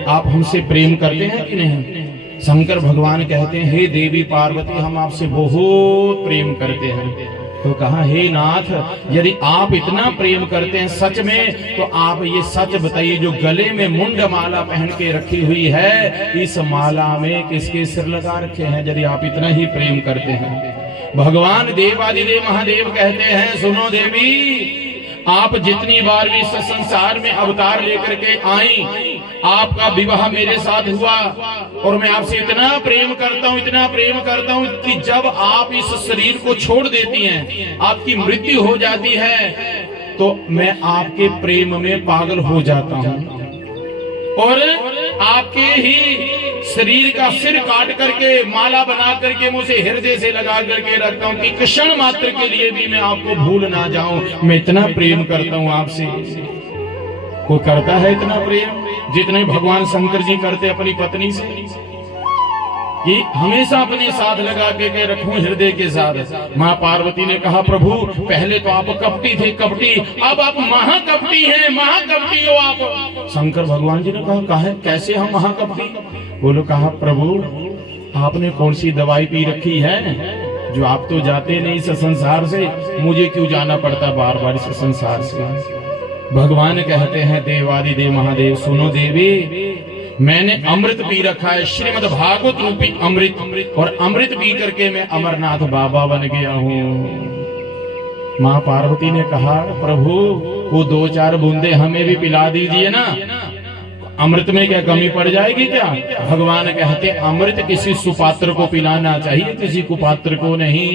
आप हमसे प्रेम करते हैं कि नहीं? शंकर भगवान कहते हैं, हे देवी पार्वती हम आपसे बहुत प्रेम करते हैं। तो कहा, हे नाथ यदि आप इतना प्रेम करते हैं सच में, तो आप ये सच बताइए, जो गले में मुंड माला पहन के रखी हुई है, इस माला में किसके सिर लगा रखे हैं? यदि आप इतना ही प्रेम करते हैं। भगवान देवादिदेव महादेव कहते हैं, सुनो देवी, आप जितनी बार भी इस संसार में अवतार लेकर के आई, आपका विवाह मेरे साथ हुआ, और मैं आपसे इतना प्रेम करता हूँ, इतना प्रेम करता हूँ कि जब आप इस शरीर को छोड़ देती हैं, आपकी मृत्यु हो जाती है, तो मैं आपके प्रेम में पागल हो जाता हूँ, और आपके ही शरीर का सिर काट करके माला बना करके मुझे हृदय से लगा करके रखता हूँ कि क्षण मात्र के लिए भी मैं आपको भूल ना जाऊं। मैं इतना प्रेम करता हूँ आपसे। कोई करता है इतना प्रेम जितने भगवान शंकर जी करते अपनी पत्नी से, कि हमेशा अपने साथ लगा के रखूं हृदय के साथ। माँ पार्वती ने कहा, प्रभु पहले तो आप कपटी थे, कपटी, अब आप महाकपटी हैं, महाकपटी हो आप। शंकर भगवान जी ने कहा, कैसे हम महाकपटी? बोलो, कहा प्रभु आपने कौन सी दवाई पी रखी है जो आप तो जाते नहीं इस संसार से, मुझे क्यों जाना पड़ता बार बार इस संसार से? भगवान कहते हैं, देवादिदेव महादेव सुनो देवी, मैंने अमृत पी रखा है, श्रीमद् भागवत रूपी अमृत, और अमृत पी करके मैं अमरनाथ बाबा बन गया हूँ। माँ पार्वती ने कहा, प्रभु वो 2-4 बूंदे हमें भी पिला दीजिए ना, अमृत में क्या कमी पड़ जाएगी क्या? भगवान कहते, अमृत किसी सुपात्र को पिलाना चाहिए, किसी कुपात्र को नहीं।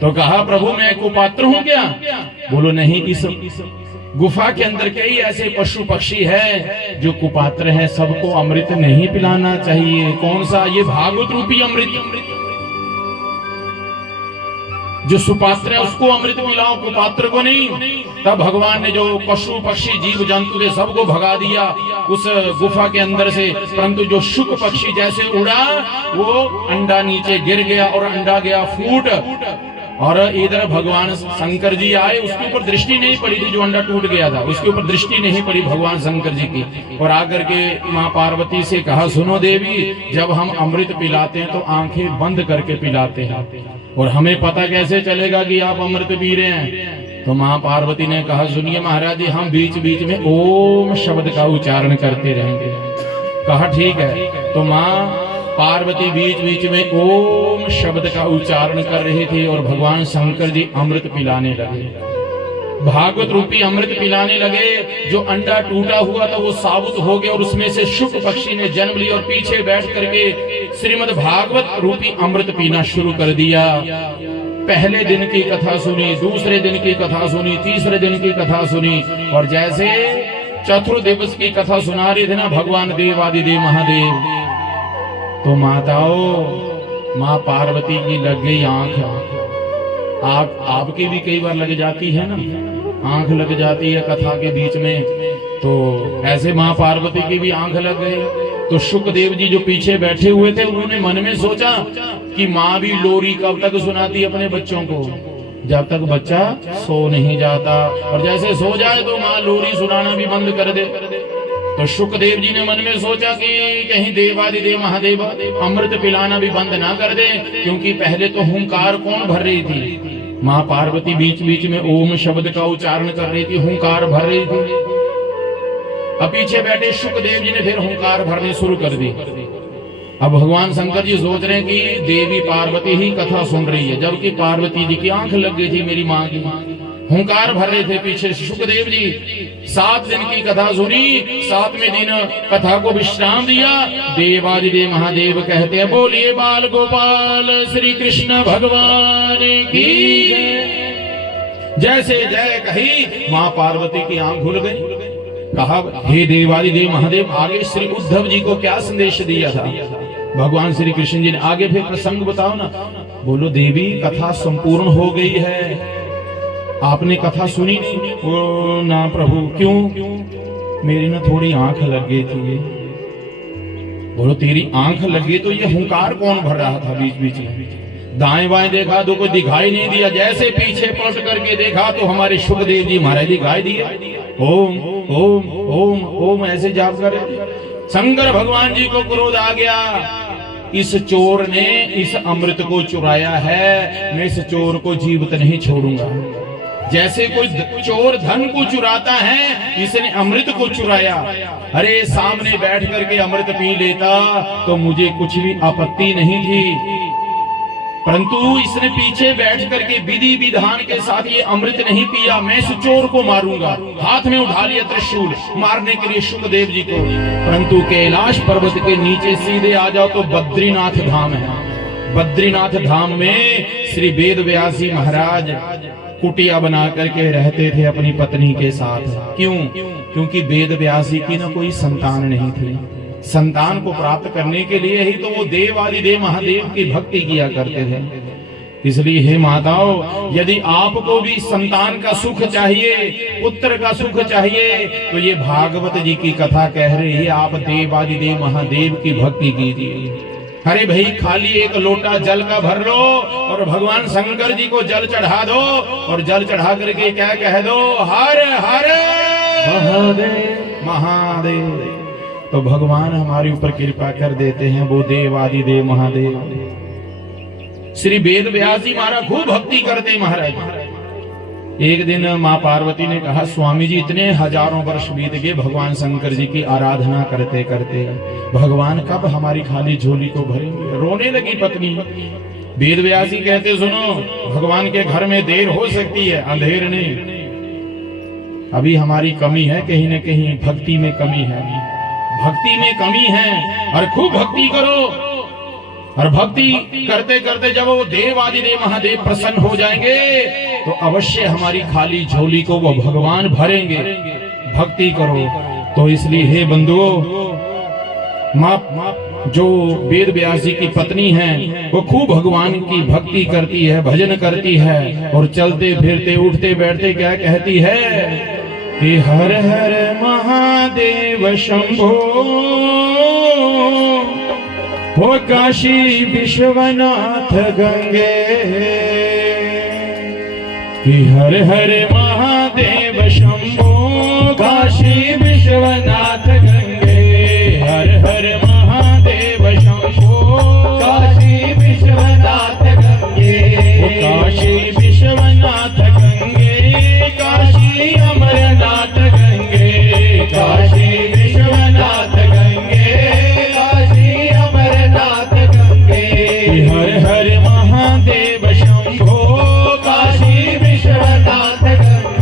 तो कहा, प्रभु मैं कुपात्र हूँ क्या? बोलो नहीं, इस गुफा के अंदर कई ऐसे पशु पक्षी है जो कुपात्र है, सबको अमृत नहीं पिलाना चाहिए। कौन सा? ये भागवत रूपी अमृत। जो सुपात्र है उसको अमृत पिलाओ, कुपात्र को नहीं। तब भगवान ने जो पशु पक्षी जीव जंतु थे सबको भगा दिया उस गुफा के अंदर से, परंतु जो शुक पक्षी जैसे उड़ा, वो अंडा नीचे गिर गया और अंडा गया फूट, और इधर भगवान शंकर जी आए, उसके ऊपर दृष्टि नहीं पड़ी थी, जो अंडा टूट गया था उसके ऊपर दृष्टि नहीं पड़ी भगवान शंकर जी की। और आकर के माँ पार्वती से कहा, सुनो देवी, जब हम अमृत पिलाते हैं तो आंखें बंद करके पिलाते हैं, और हमें पता कैसे चलेगा कि आप अमृत पी रहे हैं? तो माँ पार्वती ने कहा, सुनिए महाराज जी, हम बीच बीच में ओम शब्द का उच्चारण करते रहेंगे। कहा ठीक है। तो माँ पार्वती बीच बीच में ओम शब्द का उच्चारण कर रहे थे, और भगवान शंकर जी अमृत पिलाने लगे, भागवत रूपी अमृत पिलाने लगे। जो अंडा टूटा हुआ था वो साबुत हो गया, और उसमें से शुक पक्षी ने जन्म लिया, और पीछे बैठ करके श्रीमद् भागवत रूपी अमृत पीना शुरू कर दिया। पहले दिन की कथा सुनी, दूसरे दिन की कथा सुनी, तीसरे दिन की कथा सुनी, और जैसे चतुर्थ दिवस की कथा सुना रहे थे ना भगवान देवादिदेव महादेव, तो माताओं, माँ पार्वती की लग गई आंख। आपकी भी कई बार लग जाती है ना, आंख लग जाती है कथा के बीच में, तो ऐसे माँ पार्वती की भी आंख लग गई। तो शुकदेव जी जो पीछे बैठे हुए थे, उन्होंने मन में सोचा कि माँ भी लोरी कब तक सुनाती अपने बच्चों को, जब तक बच्चा सो नहीं जाता, और जैसे सो जाए तो माँ लोरी सुनाना भी बंद कर दे। तो शुकदेव जी ने मन में सोचा कि कहीं देवादिदेव महादेव अमृत पिलाना भी बंद ना कर दे, क्योंकि पहले तो हुंकार कौन भर रही थी? मां पार्वती बीच बीच में ओम शब्द का उच्चारण कर रही थी, हुंकार भर रही थी। अब पीछे बैठे शुकदेव जी ने फिर हुंकार भरने शुरू कर दी। अब भगवान शंकर जी सोच रहे हैं कि देवी पार्वती ही कथा सुन रही है, जबकि पार्वती जी की आंख लग गई थी मेरी माँ की। हुंकार भर रहे थे पीछे शुकदेव जी। 7 दिन की कथा सुनी, 7वें दिन कथा को विश्राम दिया। देवादिदेव महादेव कहते हैं बोलिए बाल गोपाल श्री कृष्ण भगवान की जैसे जय कही मां पार्वती की आंख खुल गई। कहा हे देवादिदेव महादेव, आगे श्री उद्धव जी को क्या संदेश दिया था? भगवान श्री कृष्ण जी ने आगे फिर प्रसंग बताओ ना। बोलो देवी कथा संपूर्ण हो गई है, आपने कथा सुनी नहीं? ओ ना प्रभु, क्यों? मेरी ना थोड़ी आंख लग गई थी। बोलो तेरी आंख लगी तो ये हुंकार कौन भर रहा था बीच बीच में? दाएं बाएं देखा तो कोई दिखाई नहीं दिया, जैसे पीछे पलट करके देखा तो हमारे शुकदेव जी महाराज दिखाई दिया। ओम ओम ओम ओम ऐसे जाप कर रहे। शंकर भगवान जी को क्रोध आ गया, इस चोर ने इस अमृत को चुराया है, मैं इस चोर को जीवित नहीं छोड़ूंगा। जैसे कोई चोर धन को चुराता है, इसने अमृत को चुराया। अरे सामने बैठ करके अमृत पी लेता तो मुझे कुछ भी आपत्ति नहीं थी, परंतु इसने पीछे बैठ करके विधि विधान के साथ ये अमृत नहीं पिया। मैं इस चोर को मारूंगा। हाथ में उठा लिया त्रिशूल मारने के लिए शुकदेव जी को। परंतु कैलाश पर्वत के नीचे सीधे आ जाओ तो बद्रीनाथ धाम है। बद्रीनाथ धाम में श्री वेद व्यास जी महाराज कुटिया बना करके रहते थे अपनी पत्नी के साथ। क्यों? क्योंकि वेद व्यास जी की ना कोई संतान नहीं थी। संतान को प्राप्त करने के लिए ही तो वो देवादिदेव महादेव की भक्ति किया करते थे। इसलिए हे माताओं, यदि आपको भी संतान का सुख चाहिए, पुत्र का सुख चाहिए, तो ये भागवत जी की कथा कह रही है आप देवादिदेव महादेव की भक्ति कीजिए। अरे भाई खाली एक लोटा जल का भर लो और भगवान शंकर जी को जल चढ़ा दो, और जल चढ़ा करके क्या कह दो? हर हर महादेव महादेव। तो भगवान हमारे ऊपर कृपा कर देते हैं, वो देवादिदेव महादेव। श्री वेद व्यास जी महाराज खूब भक्ति करते महाराज। एक दिन माँ पार्वती ने कहा स्वामी जी इतने हजारों वर्ष बीत गए भगवान शंकर जी की आराधना करते करते, भगवान कब हमारी खाली झोली को भरेंगे? रोने लगी पत्नी। वेद व्यास जी कहते सुनो, भगवान के घर में देर हो सकती है, अंधेर नहीं। अभी हमारी कमी है, कहीं न कहीं भक्ति में कमी है, भक्ति में कमी है। और खूब भक्ति करो, और भक्ति करते करते जब वो देवादिदेव महादेव प्रसन्न हो जाएंगे तो अवश्य हमारी खाली झोली को वो भगवान भरेंगे। भक्ति करो। तो इसलिए हे बंधुओं, जो वेद व्यास जी की पत्नी है वो खूब भगवान की भक्ति करती है, भजन करती है, और चलते फिरते उठते बैठते क्या कहती है कि हर हर महादेव शंभो, हो काशी विश्वनाथ गंगे, कि हर हर महादेव शंभो, काशी विश्वनाथ गंगे, हर हर महादेव शंभो, काशी विश्वनाथ गंगे, हो काशी विश्वनाथ गंगे, काशी अमरनाथ गंगे, काशी विश्वनाथ गंगे, काशी अमरनाथ गंगे, हर हर महादेव शंभो, काशी विश्वनाथ गंगे।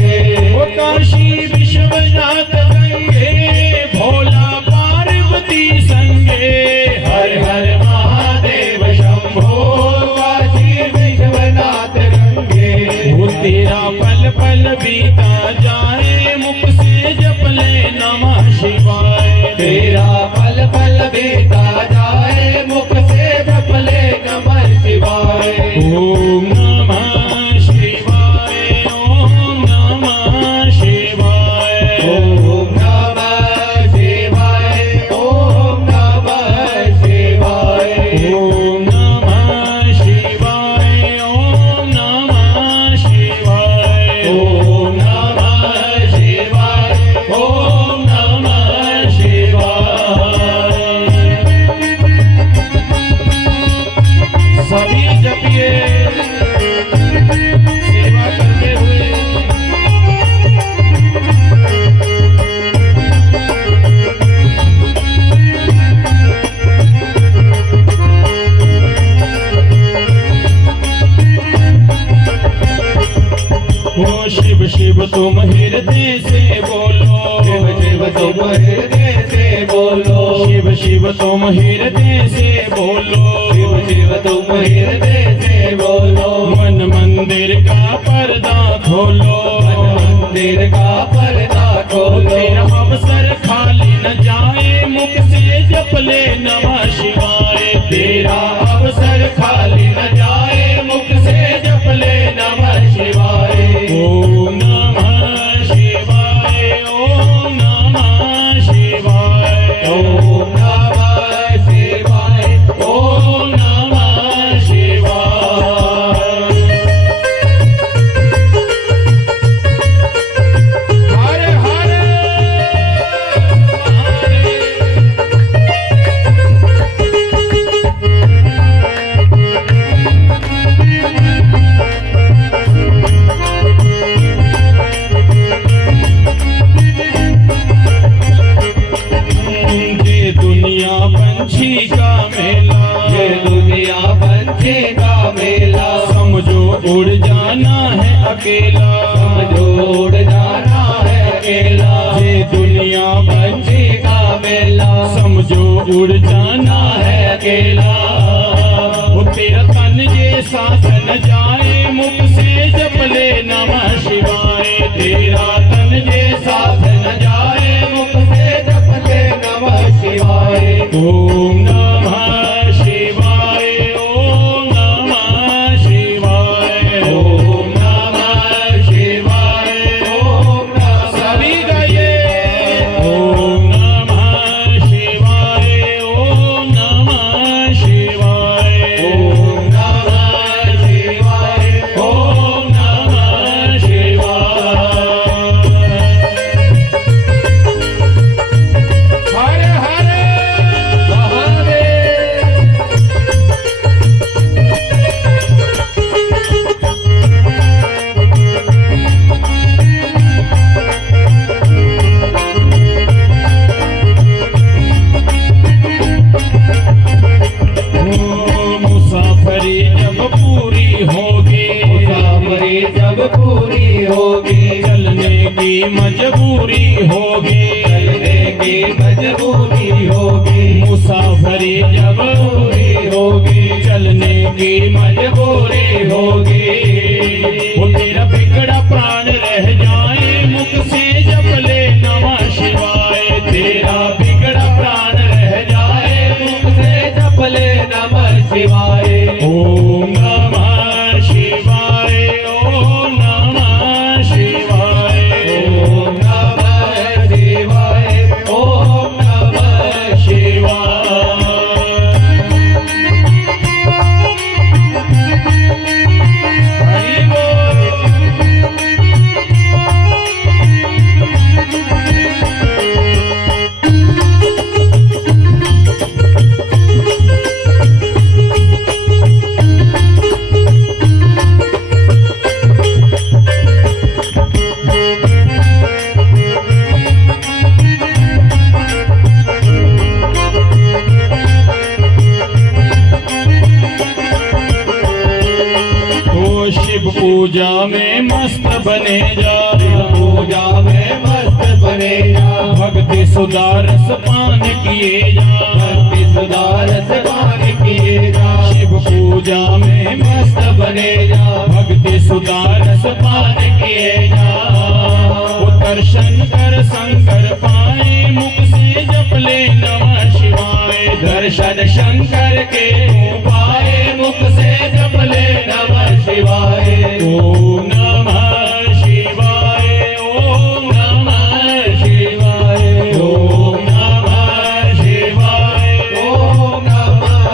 शिव शिव तुम हृदय से बोलो, शिव शिव तुम हृदय से बोलो, शिव शिव तुम हृदय से बोलो, शिव शिव तुम हृदय से बोलो। मन मंदिर का पर्दा खोलो, मंदिर का पर्दा खोलो, तेरा अवसर खाली न जाए, मुख से जप ले नमः शिवाय। तेरा अवसर खाली न जाए, मुख से जप ले नमः शिवाय। ओम नमः शिवाय, ओम नमः शिवाय, ओम नमः शिवाय, ओम नमः शिवाय। हर हर ये दुनिया पंछी का मेला, ये दुनिया पंछी का मेला, समझो उड़ जाना है अकेला, समझो उड़ जाना है अकेला। ये दुनिया पंछी का मेला, समझो उड़ जाना है अकेला। वो तेरा तन ये साथ न जाए, मुख से जप ले नमः शिवाय। तेरा तन ये साथ न जाए, मुख से जप ले नमः शिवाय। ओम नमः शिवाय, ओम नमः शिवाय, ओम नमः शिवाय, ओम नमः सभी गाइए। ओम नमः शिवाय, ओम नमः शिवाय, ओम नमः शिवाय, ओम नमः शिवाय। हर हर महादेव। मुसाफरी जब पूरी होगी, मुसाफरी जब पूरी होगी, चलने की मजबूरी होगी, चलने की मजबूरी होगी। मुसाफरी जब पूरी होगी, चलने की मजबूरी होगी। वो तेरा बिगड़ा प्राण रह जाए, मुख से जप ले नमः शिवाय। तेरा बिगड़ा प्राण रह जाए, मुख से जप ले नमः शिवाय। ओम नमः शिवाय, ओम नमः शिवाय, ओम नमः शिवाय, ओम नमः शिवाय। हरि बोल। ओ शिव पूजा में मस्त बने जा, पूजा में मस्त बने जा, भक्ति सुधारस पान किए जा, भक्ति सुधारस पान किए जा। शिव पूजा में मस्त बने जा, भक्ति सुधारस पान किए जा। वो दर्शन कर शंकर पाए, मुख से जप ले नमः शिवाय। दर्शन शंकर के तू पाए, मुख से जप ले नमः शिवाय। ओम नमः शिवाय, ओम नमः शिवाय, ओम नमः शिवाय, ओम नमः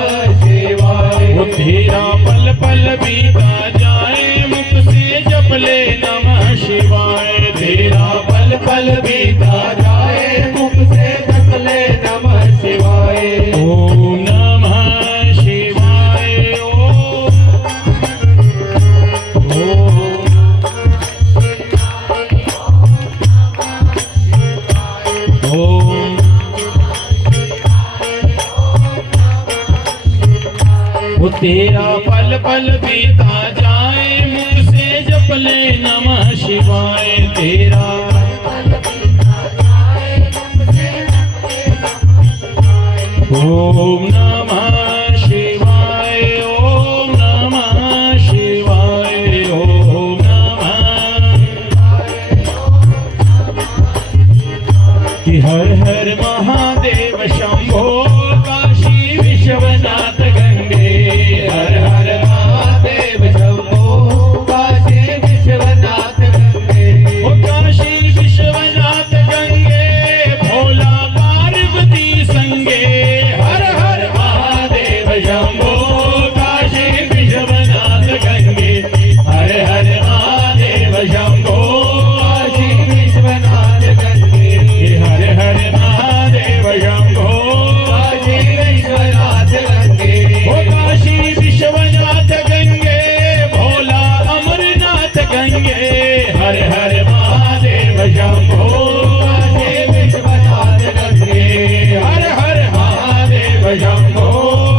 शिवाय। वो तेरा पल पल बीता जाए, मुख से जप ले नमः शिवाय। तेरा पल पल बीता जाए, मुख से जप ले नमः शिवाय। ओम नमः शिवाय, ओम ओम। वो तेरा पल पल बीता जाए, मुख से जप जप ले नमः शिवाय तेरा। ओम नमः शिवाय, ओम नमः शिवाय, ओम नमः। कि हर हर महादेव शंभो काशी विश्वनाथ गंगे। हर हर महादेव शंभो काशी विश्वनाथ गंगे। ओ काशी विश्वनाथ गंगे भोला पार्वती संगे। हर हर महादेव शंभो काशी विश्वनाथ गंगे। हर हर महादेव शंभो काशी विश्वनाथ गंगे। हर हर महादेव शंभो काशी विश्वनाथ गंगे। ओ काशी विश्वनाथ गंगे भोला अमरनाथ गंगे। हर हर महादेव शंभो काशी विश्वनाथ गंगे। हर हर महादेव शंभो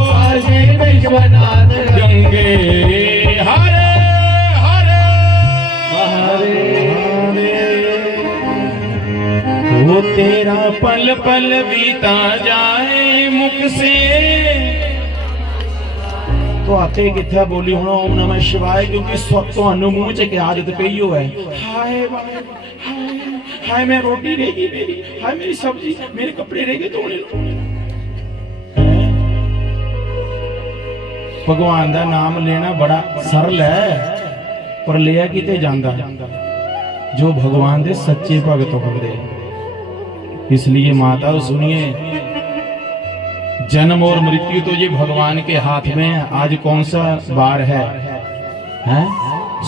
काशी विश्वनाथ गंगे। हर हर महादेव। वो तेरा पल पल बीता जाए मुख से। तो आते किथे बोली हूं ओम नमः शिवाय, क्योंकि ਤੁਹਾਨੂੰ ਮੂੰਹ ਚ ਕੀ ਆਦਤ ਪਈ ਹੋ ਹੈ। हाय हाय हाय मैं रोटी रहेगी मेरी, हाय मेरी सब्जी, मेरे कपड़े रहेंगे धोने लो। भगवान ਦਾ ਨਾਮ ਲੈਣਾ ਬੜਾ ਸਰਲ ਹੈ, ਪਰ ਲਿਆ ਕਿਤੇ ਜਾਂਦਾ जो भगवान दे सच्चे भगत होंगे। इसलिए माता सुनिए, जन्म और मृत्यु तो ये भगवान के हाथ में है। आज कौन सा वार है?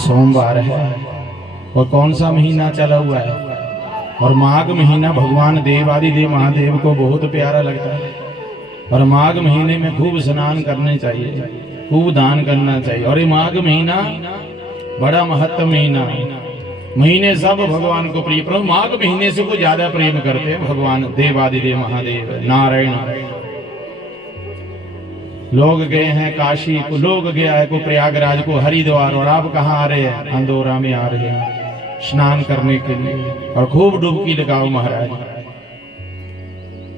सोमवार है। और कौन सा महीना चला हुआ है? और माघ महीना भगवान देवादिदेव महादेव को बहुत प्यारा लगता है। और माघ महीने में खूब स्नान करने चाहिए, खूब दान करना चाहिए। और ये माघ महीना बड़ा महत्व महीने सब भगवान को प्रिय, पर माघ महीने से को ज्यादा प्रेम करते हैं भगवान देवादिदेव महादेव नारायण। लोग गए हैं काशी को, लोग गया है को प्रयागराज को, हरिद्वार, और आप कहाँ आ रहे हैं? अंदौरा में आ रहे हैं स्नान करने के लिए। और खूब डुबकी लगाओ महाराज।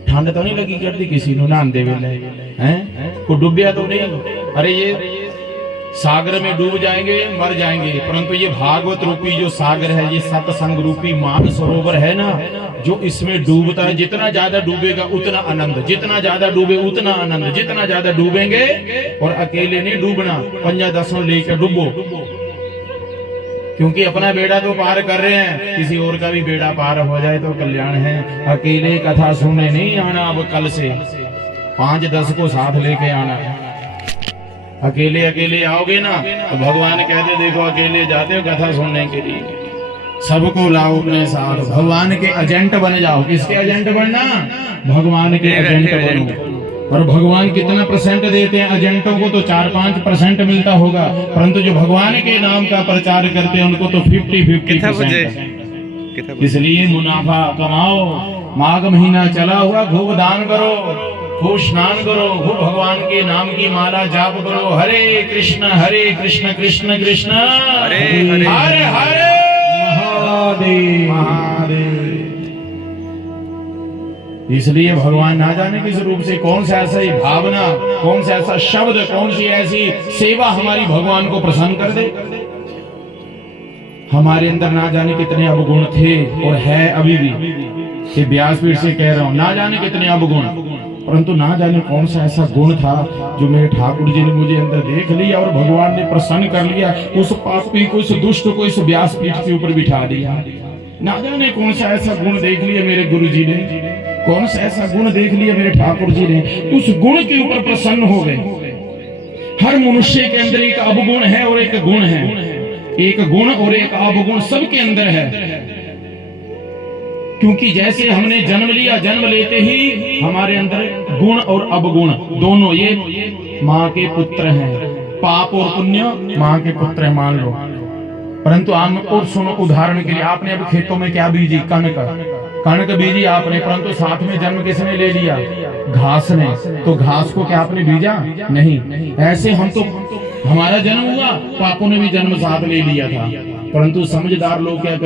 ठंड तो नहीं लगी करती किसी को नहाते वेले हैं? को डूबिया तो नहीं? अरे ये सागर में डूब जाएंगे, मर जाएंगे, परंतु ये भागवत रूपी जो सागर है, ये सत्संग रूपी मान सरोवर है ना, जो इसमें डूबता है, जितना ज्यादा डूबेगा उतना आनंद, जितना ज्यादा डूबे उतना आनंद, जितना ज्यादा डूबेंगे। और अकेले नहीं डूबना, 5-10 लेकर डूबो, क्योंकि अपना बेड़ा तो पार कर रहे हैं, किसी और का भी बेड़ा पार हो जाए तो कल्याण है। अकेले कथा सुनने नहीं आना, अब कल से 5-10 को साथ लेके आना है। अकेले अकेले आओगे ना तो भगवान कहते देखो अकेले जाते हो कथा सुनने के लिए, सबको लाओ अपने साथ, भगवान के एजेंट बन जाओ। किसके एजेंट बनना? भगवान के एजेंट बनो। और भगवान कितना परसेंट देते हैं एजेंटों को? तो 4-5% मिलता होगा, परंतु जो भगवान के नाम का प्रचार करते हैं उनको तो 50-50%। इसलिए मुनाफा कमाओ। माघ महीना चला हुआ, खूब दान करो, खूब स्नान करो, खूब भगवान के नाम की माला जाप करो। हरे कृष्ण कृष्ण कृष्ण हरे हरे हरे हरे महादेव महादेव। इसलिए भगवान ना जाने किस रूप से, कौन सा ऐसा ही भावना, कौन सा ऐसा शब्द, कौन सी ऐसी सेवा हमारी भगवान को प्रसन्न कर दे। हमारे अंदर ना जाने कितने अवगुण थे और है अभी भी, ये व्यासपीठ से कह रहा हूं, ना जाने कितने अवगुण, परंतु ना जाने कौन सा ऐसा गुण था जो मेरे ठाकुर जी ने मुझे अंदर देख लिया और भगवान ने प्रसन्न कर लिया। उस पापी को, उस दुष्ट को इस व्यासपीठ के ऊपर बिठा दिया। ना जाने कौन सा ऐसा गुण देख लिया मेरे गुरु जी ने, कौन सा ऐसा गुण देख लिया मेरे ठाकुर जी ने, उस गुण के ऊपर प्रसन्न हो गए। हर मनुष्य के अंदर एक अवगुण है और एक गुण है, एक गुण और एक अवगुण सबके अंदर है। क्योंकि जैसे हमने जन्म लिया, जन्म लेते ही हमारे अंदर गुण और अवगुण दोनों, ये माँ के पुत्र हैं। पाप और पुण्य माँ के पुत्र है मान लो। परंतु आम और सुनो, उदाहरण के लिए आपने अब खेतों में क्या बीजी? कणक बीजी आपने, परंतु साथ में जन्म किसने ले लिया? घास ने। तो घास को क्या आपने बीजा? नहीं। ऐसे हम तो हमारा जन्म हुआ, पापों ने भी जन्म साथ ले लिया था, परंतु समझदार लोग क्या कर